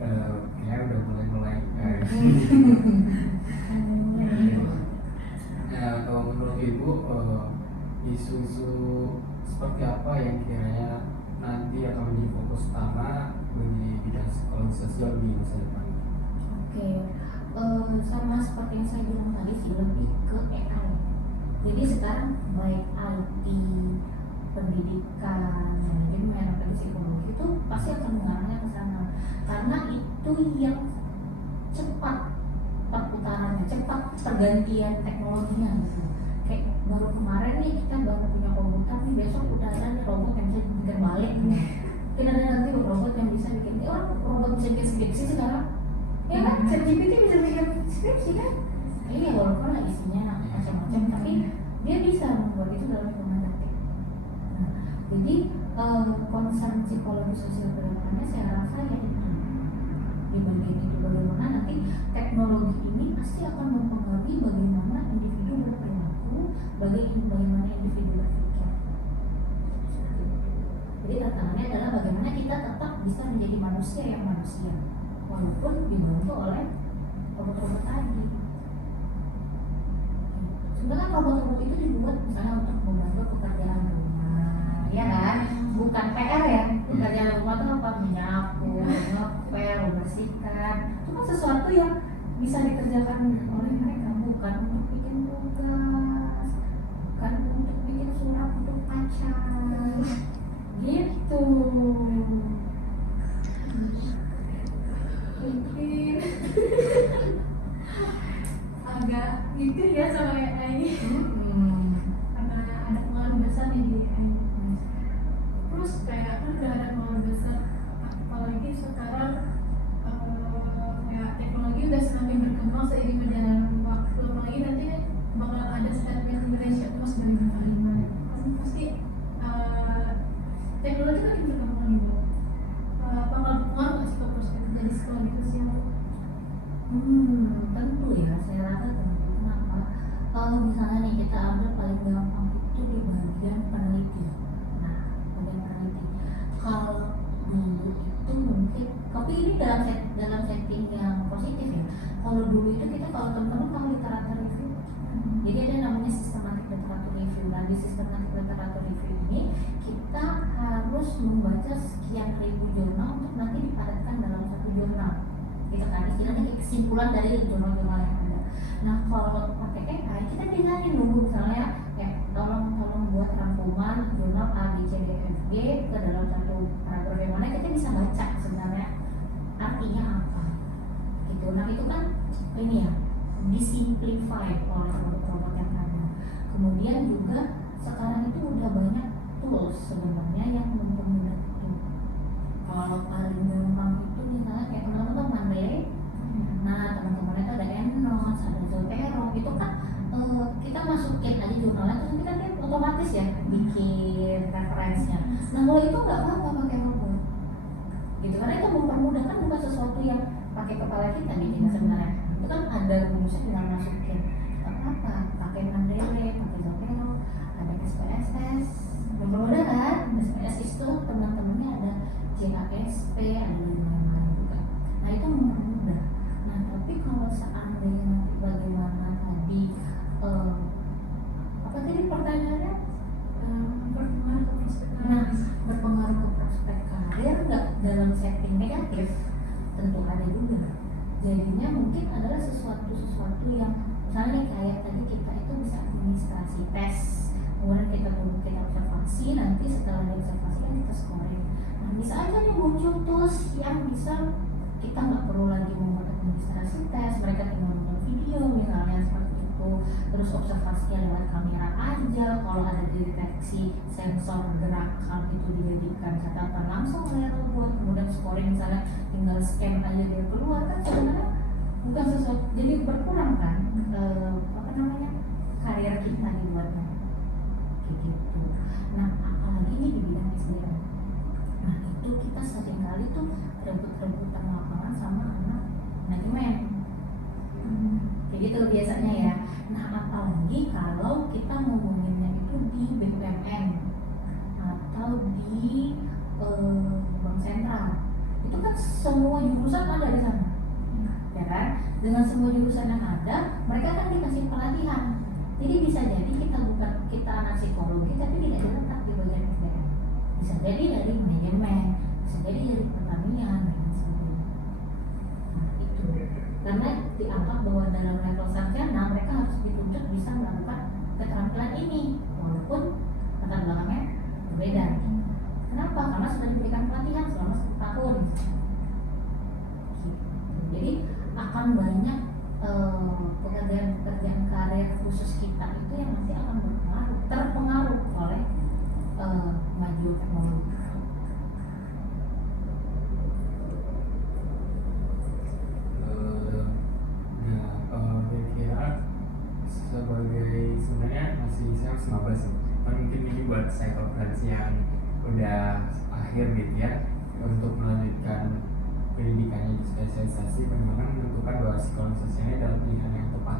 Kayaknya udah mulai. Kalau menurut Ibu, isu-isu seperti apa yang kiranya nanti akan menjadi fokus utama bagi bidang psikologi sosial di masa depan? Oke, sama seperti yang saya bilang tadi sih, lebih ke AI. Jadi sekarang baik IT, pendidikan, manajemen, atau psikologi itu pasti akan mengarahnya ke sana. Karena itu yang cepat perputarannya, cepat pergantian teknologinya gitu. Kayak baru kemarin nih kita baru punya komputer nih, besok udah ada nih robot yang bisa bikin balik nih. Mungkin ada nanti robot yang bisa bikin, orang robot bisa bikin skripsi sekarang. Ya kan, ChatGPT bisa bikin skripsi kan? Iya, walaupun lah isinya macam-macam, tapi dia bisa membuat itu dalam hitungan detik. Nah, jadi concern psikologi sosial kedepannya saya rasa ya itu di bagian itu, bagaimana nanti teknologi ini pasti akan mempengaruhi bagaimana individu berperilaku, bagaimana individu berpikir. Jadi tantangannya adalah bagaimana kita tetap bisa menjadi manusia yang manusia walaupun dibantu oleh robot-robot tadi. Sebenarnya robot-robot itu dibuat misalnya untuk membantu pekerjaan rumah, ya kan? Bukan PR ya, pekerjaan rumah itu apa? Menyapu, ngepel, membersihkan. Itu kan sesuatu yang bisa dikerjakan oleh mereka, bukan untuk bikin tugas, bukan untuk bikin surat untuk pacar, gitu. Mungkin agak gitu ya sama AI. Karena ada pengaruh besar nih di AI. Terus kayak kan udah ada pengaruh besar, apalagi sekarang kayak teknologi udah semakin berkembang seiring berjalannya waktu. Apalagi nanti bakal ada statement Indonesia Emas 2045. Pasti teknologi makin berkembang nih, Bu. Bakal berpengaruh nggak sih ke prospek jadi psikologi sosial? Tentu ya, saya rasa tentu. Kenapa? Kalau misalnya nih kita ambil paling gampang itu di bagian peneliti. Nah, bagian peneliti. Kalau dulu itu mungkin, tapi ini dalam setting yang positif ya. Kalau dulu itu kita, kalau teman-teman tahu literatur review, jadi ada namanya systematic literatur review. Nah, di systematic literatur review ini kita harus membaca sekian ribu jurnal untuk nanti dipadatkan dalam satu jurnal. Gitu kan, istilahnya kayak kesimpulan dari jurnal-jurnal yang ada. Nah, kalau pakai AI kita tinggal nunggu misalnya tolong buat rangkuman jurnal A, B, C, D, F, G ke dalam satu paragraf yang mana kita bisa baca sebenarnya artinya apa gitu. Nah, itu kan ini ya disimplify oleh robot-robot yang ada. Kemudian juga sekarang itu udah banyak tools sebenarnya yang mempermudah itu. Kalau paling gampang itu misalnya kayak teman-teman Monday. Nah, teman-teman itu ada otomatis ya bikin referensinya. Nah kalau itu nggak apa-apa pakai robot gitu, karena itu mempermudah, kan bukan sesuatu yang pakai kepala kita bikin sebenarnya. Itu kan ada rumusnya dengan masukin apa pakai Mandele, pakai Zotero, ada SPSS, mempermudah kan. SPSS itu teman-temannya ada JASP, ada lain-lain juga. Nah itu mempermudah. Nah tapi kalau seandainya nanti bagaimana tadi apa tadi pertanyaannya, Berpengaruh ke prospek nah karir. berpengaruh ke prospek karir nggak dalam setting negatif? Tentu ada juga. Jadinya mungkin adalah sesuatu yang misalnya kayak tadi kita itu bisa administrasi tes, kemudian kita tunggu, kita observasi, nanti setelah diobservasi kan kita scoring. Nah bisa aja nih muncul tools yang bisa kita nggak perlu lagi membuat administrasi tes, mereka tinggal nonton video misalnya seperti itu, terus observasinya lewat kamera aja. Kalau ada deteksi sensor gerakan itu dijadikan catatan langsung oleh robot, kemudian scoring misalnya tinggal scan aja dia keluar, kan sebenarnya bukan sesuatu, jadi berkurang kan apa namanya karir kita dibuatnya kayak gitu. Nah apalagi ini di bidang SDM, nah itu kita seringkali tuh rebut-rebutan lapangan sama anak manajemen kayak gitu biasanya ya. Nah apalagi kalau kita ngomonginnya itu di BUMN atau di bank sentral, itu kan semua jurusan ada di sana, ya kan? Dengan semua jurusan yang ada, mereka kan dikasih pelatihan. Jadi bisa jadi kita anak psikologi tapi tidak diletak di bagian SDM. Bisa jadi dari manajemen, bisa jadi dari pertanian dan sebagainya. Nah itu karena dianggap bahwa dalam level sarjana mereka harus dituntut bisa melakukan keterampilan ini walaupun latar belakangnya berbeda. Kenapa? Karena sudah diberikan pelatihan selama 1 tahun. Jadi akan banyak pekerjaan karir khusus kita itu yang nanti akan terpengaruh oleh maju teknologi. Kira-kira sebagai sebenarnya saya masih 15 ya. Mungkin ini buat psychofriends yang udah akhir gitu ya, untuk melanjutkan pendidikannya di spesialisasi, bagaimana menentukan bahwa psikologi sosialnya adalah pilihan yang tepat.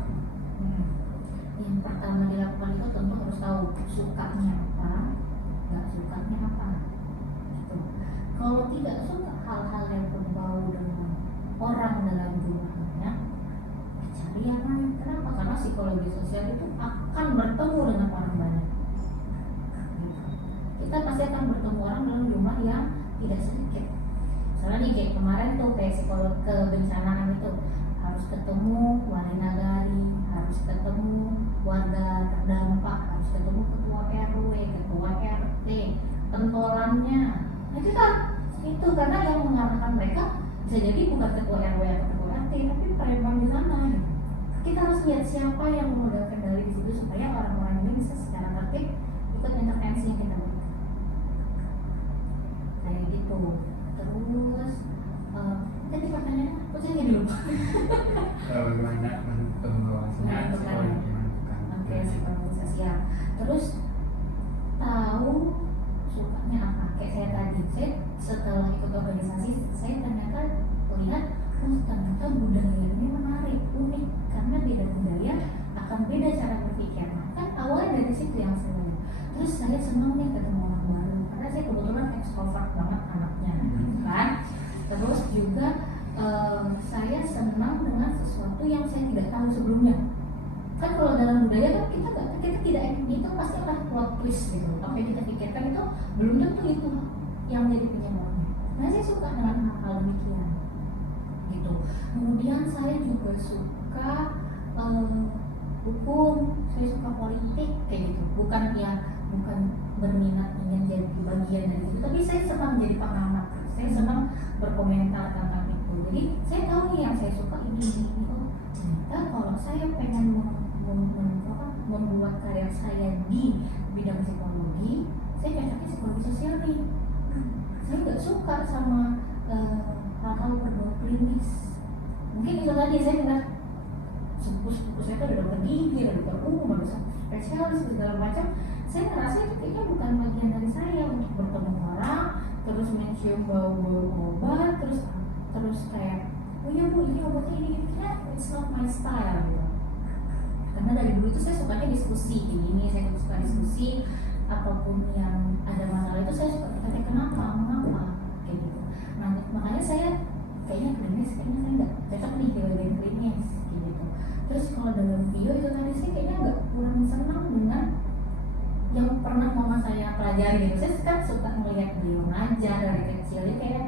Yang pertama dilakukan itu tentu harus tahu sukanya apa, nggak sukanya apa. Gitu. Kalau tidak suka hal-hal yang berbau dengan orang dalam jumlah banyak, cari yang lain. Kenapa? Karena psikologi sosial itu akan bertemu dengan orang banyak. Kita pasti akan bertemu orang dalam jumlah yang tidak sedikit. Misalnya nih kayak kemarin tuh kayak psikolog kebencanaan itu harus ketemu wali nagari, harus ketemu warga terdampak, harus ketemu ketua RW, ketua RT, pentolannya. Nah itu karena yang mengarahkan mereka bisa jadi bukan ketua RW atau ketua RT, tapi preman di sana. Gitu. Kita harus lihat siapa yang memegang kendali di situ supaya orang-orang ini bisa secara tertib ikut intervensi yang kita berikan. Kayak gitu. Terus tadi pertanyaannya aku jadi lupa. Bagaimana menentukan bahwasanya psikologi menentukan. Oke, psikologi sosial. Terus tahu sukanya apa? Kayak saya tadi, saya setelah ikut organisasi, saya ternyata lihat ternyata budaya ini menarik, unik, karena beda budaya akan beda cara berpikir. Nah, kan awalnya dari situ yang saya lihat. Terus saya senang nih ketemu orang baru, karena saya kebetulan ekstrovert banget anaknya, kan. Terus juga saya senang dengan sesuatu yang saya tidak tahu sebelumnya. Kan kalau dalam budaya kan kita tidak itu pasti akan plot twist gitu. Apa yang kita pikirkan itu belum tentu itu yang menjadi penyebabnya. Nah saya suka dengan hal demikian gitu. Kemudian saya juga suka hukum, saya suka politik kayak gitu. Bukan berminat ingin jadi bagian dari itu, tapi saya senang menjadi pengamat. Saya senang berkomentar tentang itu. Jadi saya tahu nih yang saya suka ini. Ternyata kalau saya pengen membuat karya saya di bidang psikologi, saya cocoknya psikologi sosial nih. Saya nggak suka sama hal-hal berbau klinis. Mungkin itu tadi saya dengar sepupu saya itu ada dokter gigi, ada dokter umum, ada spesialis segala macam. saya ngerasa itu kayaknya bukan bagian dari saya untuk bertemu orang, terus mencium bau-bau obat, terus kayak, oh iya bu ini obatnya ini, kayak it's not my style gitu. Karena dari dulu tuh saya sukanya diskusi ini, saya suka diskusi apapun yang ada masalah itu saya suka tanya kenapa kayak gitu. Nah makanya saya kayaknya klinis, kayaknya saya nggak cocok nih di bagian klinis gitu. Terus kalau dalam bio itu tadi sih kayaknya nggak kurang senang dengan yang pernah mama saya pelajari gitu. Saya kan suka melihat beliau ngajar dari kecil, ya kayak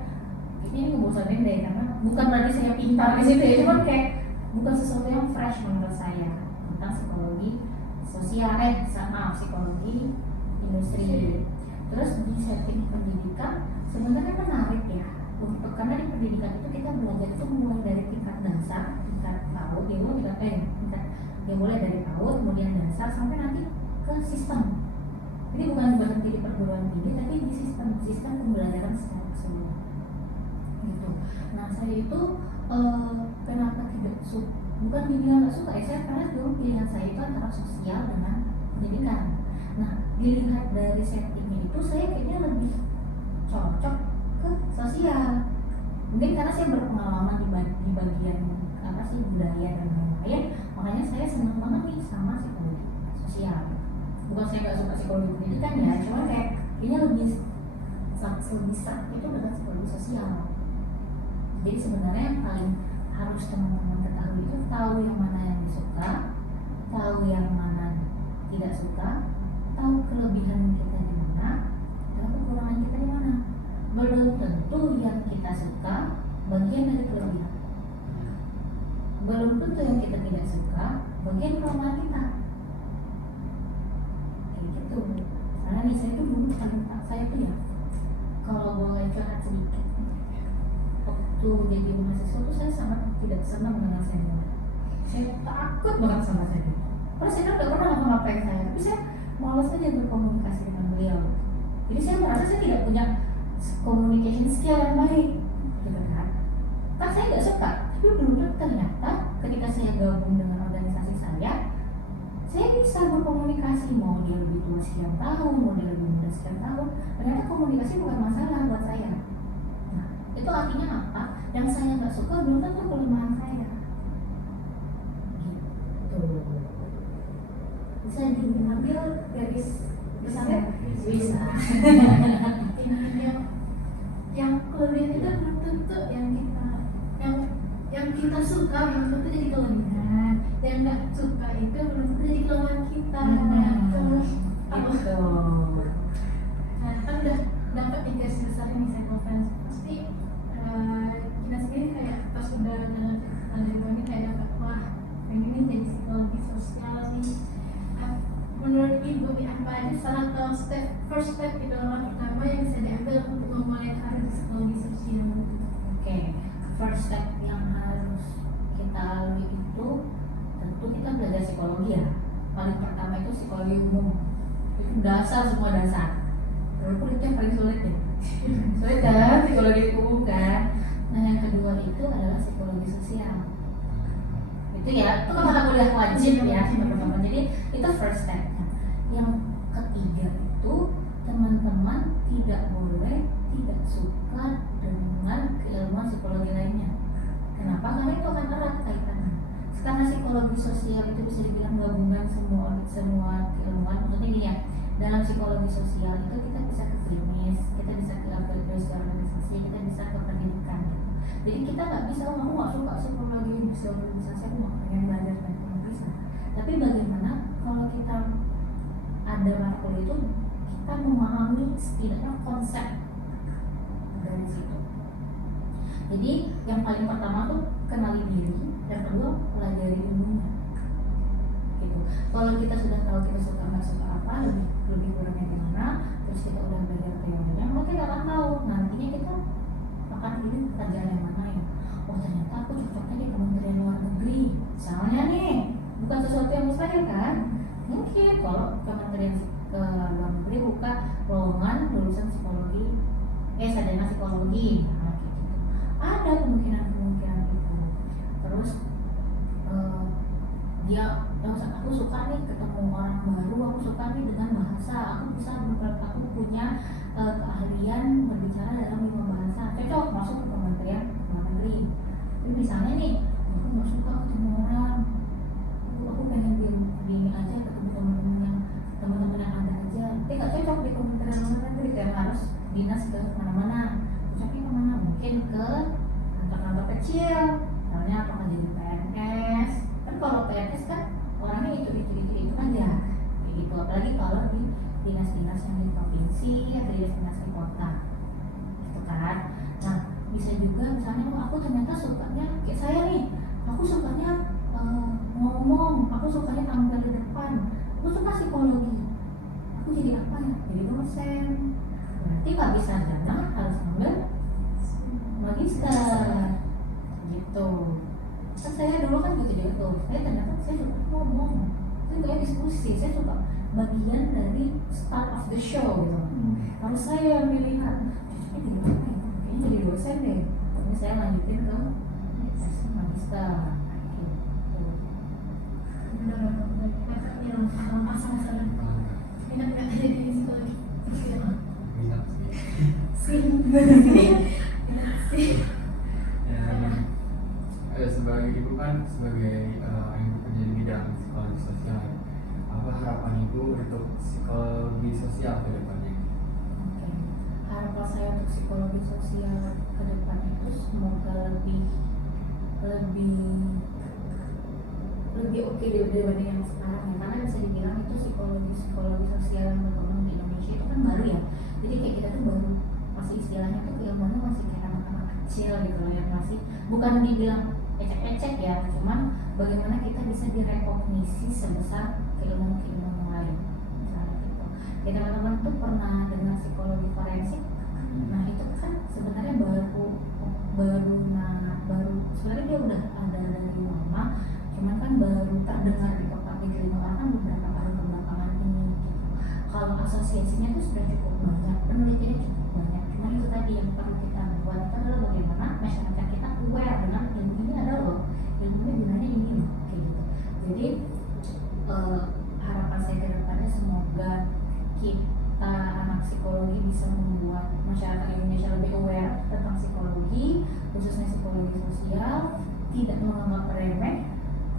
ini ngebosanin deh karena bukan berarti saya pintar di situ ya, cuman kayak bukan sesuatu yang fresh menurut saya tentang psikologi sosial, psikologi industri. Terus di setting pendidikan sebenarnya menarik ya, untuk karena di pendidikan itu kita belajar itu mulai dari tingkat dasar, tingkat PAUD, dia mulai dari PAUD, kemudian dasar sampai nanti ke sistem. Jadi bukan berhenti di perguruan tinggi, tapi di sistem pembelajaran secara keseluruhan. Gitu. Nah saya itu kenapa tidak suka? Bukan dibilang nggak suka ya, saya karena dulu pilihan saya itu antara sosial dengan pendidikan. Nah dilihat dari settingnya itu saya kayaknya lebih cocok ke sosial. Mungkin karena saya berpengalaman di bagian budaya dan lain-lain, makanya saya senang banget nih sama psikologi sosial. Bukan saya nggak suka psikologi pendidikan ya, cuma kayak kayaknya lebih serak itu dengan psikologi sosial. Jadi sebenarnya yang paling harus teman-teman ketahui itu tahu yang mana yang disuka, tahu yang mana tidak suka, tahu kelebihan kita di mana, tahu kekurangan kita di mana. Belum tentu yang kita suka bagian dari kelebihan, belum tentu yang kita tidak suka bagian kelemahan kita. Kayak gitu. Karena nih saya tuh dulu saya tuh ya, kalau boleh curhat sedikit, waktu jadi mahasiswa tuh saya sangat tidak senang dengan senior. Saya takut banget sama senior. Karena senior gak pernah ngapa-ngapain saya, tapi saya malas aja berkomunikasi dengan beliau. Jadi saya merasa saya tidak punya communication skill yang baik, gitu kan? Kan saya nggak suka, tapi dulu ternyata ketika saya gabung dengan organisasi saya bisa berkomunikasi, mau dia lebih tua sekian tahun, mau dia lebih muda sekian tahun, ternyata komunikasi bukan masalah buat saya. Nah, itu artinya apa? Yang saya nggak suka belum tentu kelemahan saya. Gitu. Bisa diambil garis besarnya? Bisa. Yang kelebihan itu belum tentu yang kita suka belum tentu jadi kelebihan, yang nggak suka itu belum tentu jadi kelemahan kita. Nah kan udah dapat di garis besar ini saya konferensi pasti kita sendiri kayak pas udah dari ini kayak dapat wah pengen ini jadi psikologi sosial nih. Menurut ibu apa aja salah satu first step itu langkah pertama yang bisa diambil untuk memulai karir psikologi sosial? Oke, first step yang harus kita lalui itu tentu kita belajar psikologi ya. Paling pertama itu psikologi umum, itu dasar, semua dasar. Walaupun itu yang paling sulit ya. Sulit kan, psikologi umum kan. Nah yang kedua itu adalah psikologi sosial. Itu ya, itu kan mata kuliah wajib ya teman-teman. Jadi itu first step. Yang ketiga itu teman-teman tidak boleh tidak suka dengan keilmuan psikologi lainnya. Kenapa? Karena itu akan erat kaitannya. Karena psikologi sosial itu bisa dibilang gabungan semua keilmuan. Maksudnya gini ya, dalam psikologi sosial itu kita bisa ke klinis, kita bisa ke organisasi, kita bisa ke pendidikan. Jadi kita nggak bisa, aku nggak suka psikologi organisasi, aku nggak pengen belajar dan nggak bisa. Tapi bagaimana kalau kita ada mata kuliah itu kita memahami setidaknya konsep dari situ. Jadi yang paling pertama tuh kenali diri, yang kedua pelajari ilmunya. Gitu. Kalau kita sudah tahu kita suka nggak suka apa, lebih kurangnya gimana, terus kita udah belajar teorinya, maka kita akan tahu nantinya kita akan pilih pekerjaan yang mana ya. Oh ternyata aku cocoknya di Kementerian Luar Negeri, misalnya nih, bukan sesuatu yang mustahil kan? Mungkin kalau Kementerian ke Luar Negeri buka lowongan lulusan psikologi, sarjana psikologi, nah, gitu. Ada kemungkinan itu. Terus aku suka nih ketemu orang baru, aku suka nih dengan bahasa, aku punya keahlian berbicara dalam 5 bahasa, cocok masuk ke Kementerian Luar Negeri. Tapi misalnya nih, aku nggak suka ketemu orang, aku pengen di aja ketemu teman-teman yang ada aja, nggak cocok di Kementerian Luar Negeri, kayak harus dinas ke mana-mana. Cocoknya kemana? Mungkin ke kantor-kantor kecil, misalnya apakah jadi PNS. Kan kalau PNS kan orangnya itu aja kayak gitu, apalagi kalau di dinas-dinas yang di provinsi atau dinas-dinas di kota gitu kan. Nah bisa juga misalnya aku ternyata sukanya kayak saya nih, aku sukanya ngomong, aku sukanya tampil di depan, aku suka psikologi, aku jadi apa ya, jadi dosen. Berarti habis sarjana harus ambil magister gitu. Kan saya dulu kan gitu juga tuh, saya suka ngomong, saya suka diskusi, saya suka bagian dari start of the show gitu. Kalau saya yang pilihan, cocoknya jadi apa ya? Kayaknya jadi dosen deh. Tapi saya lanjutin ke magister gitu. Minat nggak ada di psikologi? Minat Sih. Sebagai ibu kan, sebagai yang bekerja di bidang psikologi sosial, apa harapan ibu untuk psikologi sosial ke depannya? Oke. Harapan saya untuk psikologi sosial ke depan itu semoga lebih oke daripada yang sekarang ya, karena bisa dibilang itu psikologi sosial yang berkembang di Indonesia itu kan baru ya. Jadi kayak kita tuh baru masih istilahnya tuh ilmunya masih kayak anak-anak kecil gitu loh, yang masih bukan dibilang ecek-ecek ya, cuman bagaimana kita bisa direkognisi sebesar keilmuan lain misalnya gitu. Ya teman-teman tuh pernah dengar psikologi forensik? Nah itu kan sebenarnya baru sebenarnya dia udah ada dari lama, cuman kan baru terdengar di telinga orang beberapa tahun kebelakangan ini gitu. Kalau asosiasinya tuh sudah cukup banyak, penelitiannya cukup banyak, cuman itu tadi yang perlu kita buat itu adalah bagaimana masyarakat kita aware dengan ilmu ini ada loh, ilmunya gunanya ini loh kayak gitu. Jadi harapan saya ke depannya semoga kita anak psikologi bisa membuat masyarakat Indonesia lebih aware tentang psikologi, khususnya psikologi sosial, tidak menganggap remeh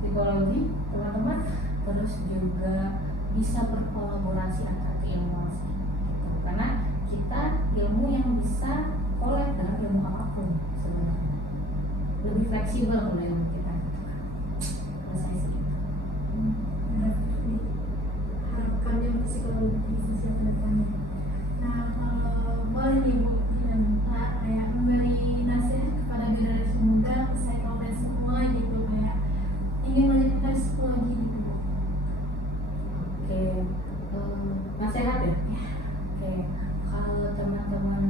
psikologi teman-teman, terus juga bisa berkolaborasi antar keilmuan gitu. Karena kita ilmu yang bisa kolek dengan ilmu apapun sebenarnya, lebih fleksibel kalau ilmu kita gitu kan. Kalau saya sih Harapannya untuk psikologi sosial ke depannya. Nah kalau boleh nih Bu, kayak memberi nasihat kepada generasi muda, psikologi semua gitu, kayak ingin melanjutkan psikologi gitu Bu. oke, nasihat ya. Oke, kalau teman-teman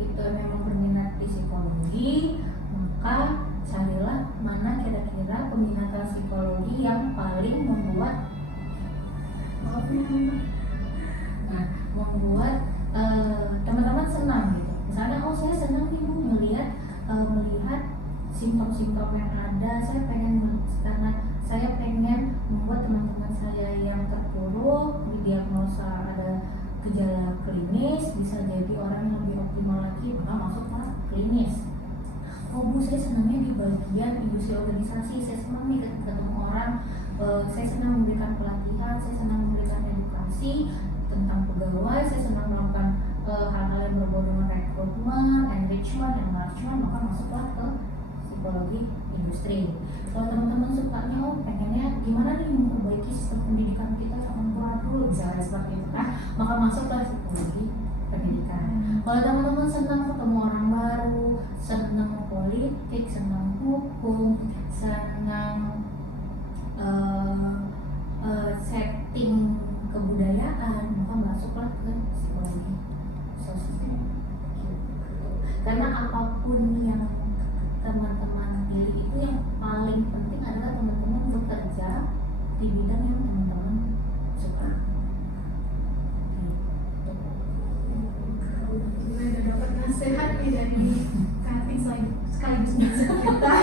itu memang berminat di psikologi, maka carilah mana kira-kira peminatan psikologi yang paling membuat teman-teman senang gitu. Misalnya, saya senang nih Bu melihat simptom-simptom yang ada. Karena saya pengen membuat teman-teman saya yang terpuruk didiagnosa ada gejala klinis, bisa jadi orang yang lebih optimal lagi, maka masuklah klinis. Oh Bu, saya senangnya di bagian industri organisasi, saya senang nih ketemu orang, saya senang memberikan pelatihan, saya senang memberikan edukasi tentang pegawai, saya senang melakukan hal-hal yang berbau dengan rekrutmen, enrichment, enlargement, maka masuklah ke psikologi industri. Kalau teman-teman sukanya, pengennya gimana nih memperbaiki sistem pendidikan kita, jangan kurang dulu, misalnya seperti itu kan, maka masuklah psikologi pendidikan. Kalau teman-teman senang ketemu orang baru, senang politik, senang hukum, senang setting kebudayaan, maka masuklah ke psikologi sosial. Karena apapun yang teman-teman pilih itu, yang paling penting adalah teman-teman bekerja di bidang yang teman-teman suka. Gue udah dapat nasihat nih dari Kak sekaligus nasihat kita.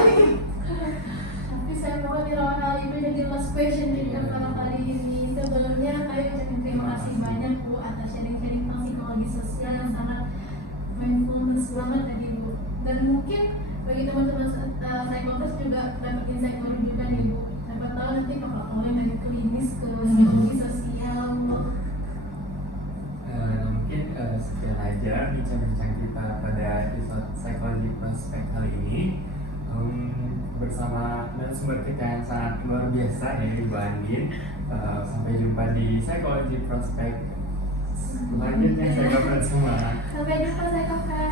Tapi saya mohon di lawan hal itu jadi last question kita pada kali ini. Sebelumnya kami ucapkan terima kasih banyak Bu atas sharing-sharing tentang psikologi sosial yang sangat mindfulness banget tadi Bu. Dan mungkin bagi teman-teman psikologis juga dapat insight baru juga nih Bu. Dapat tahu nanti bakal mulai dari klinis ke psikologi sosial Bu. Mungkin sekian aja bincang-bincang kita pada episode Psikologi Prospek kali ini. Bersama narasumber kita yang sangat luar biasa ya Ibu Andin. Sampai jumpa di Psikologi Prospek selanjutnya. Saya semua. Sampai jumpa Psycho Friends.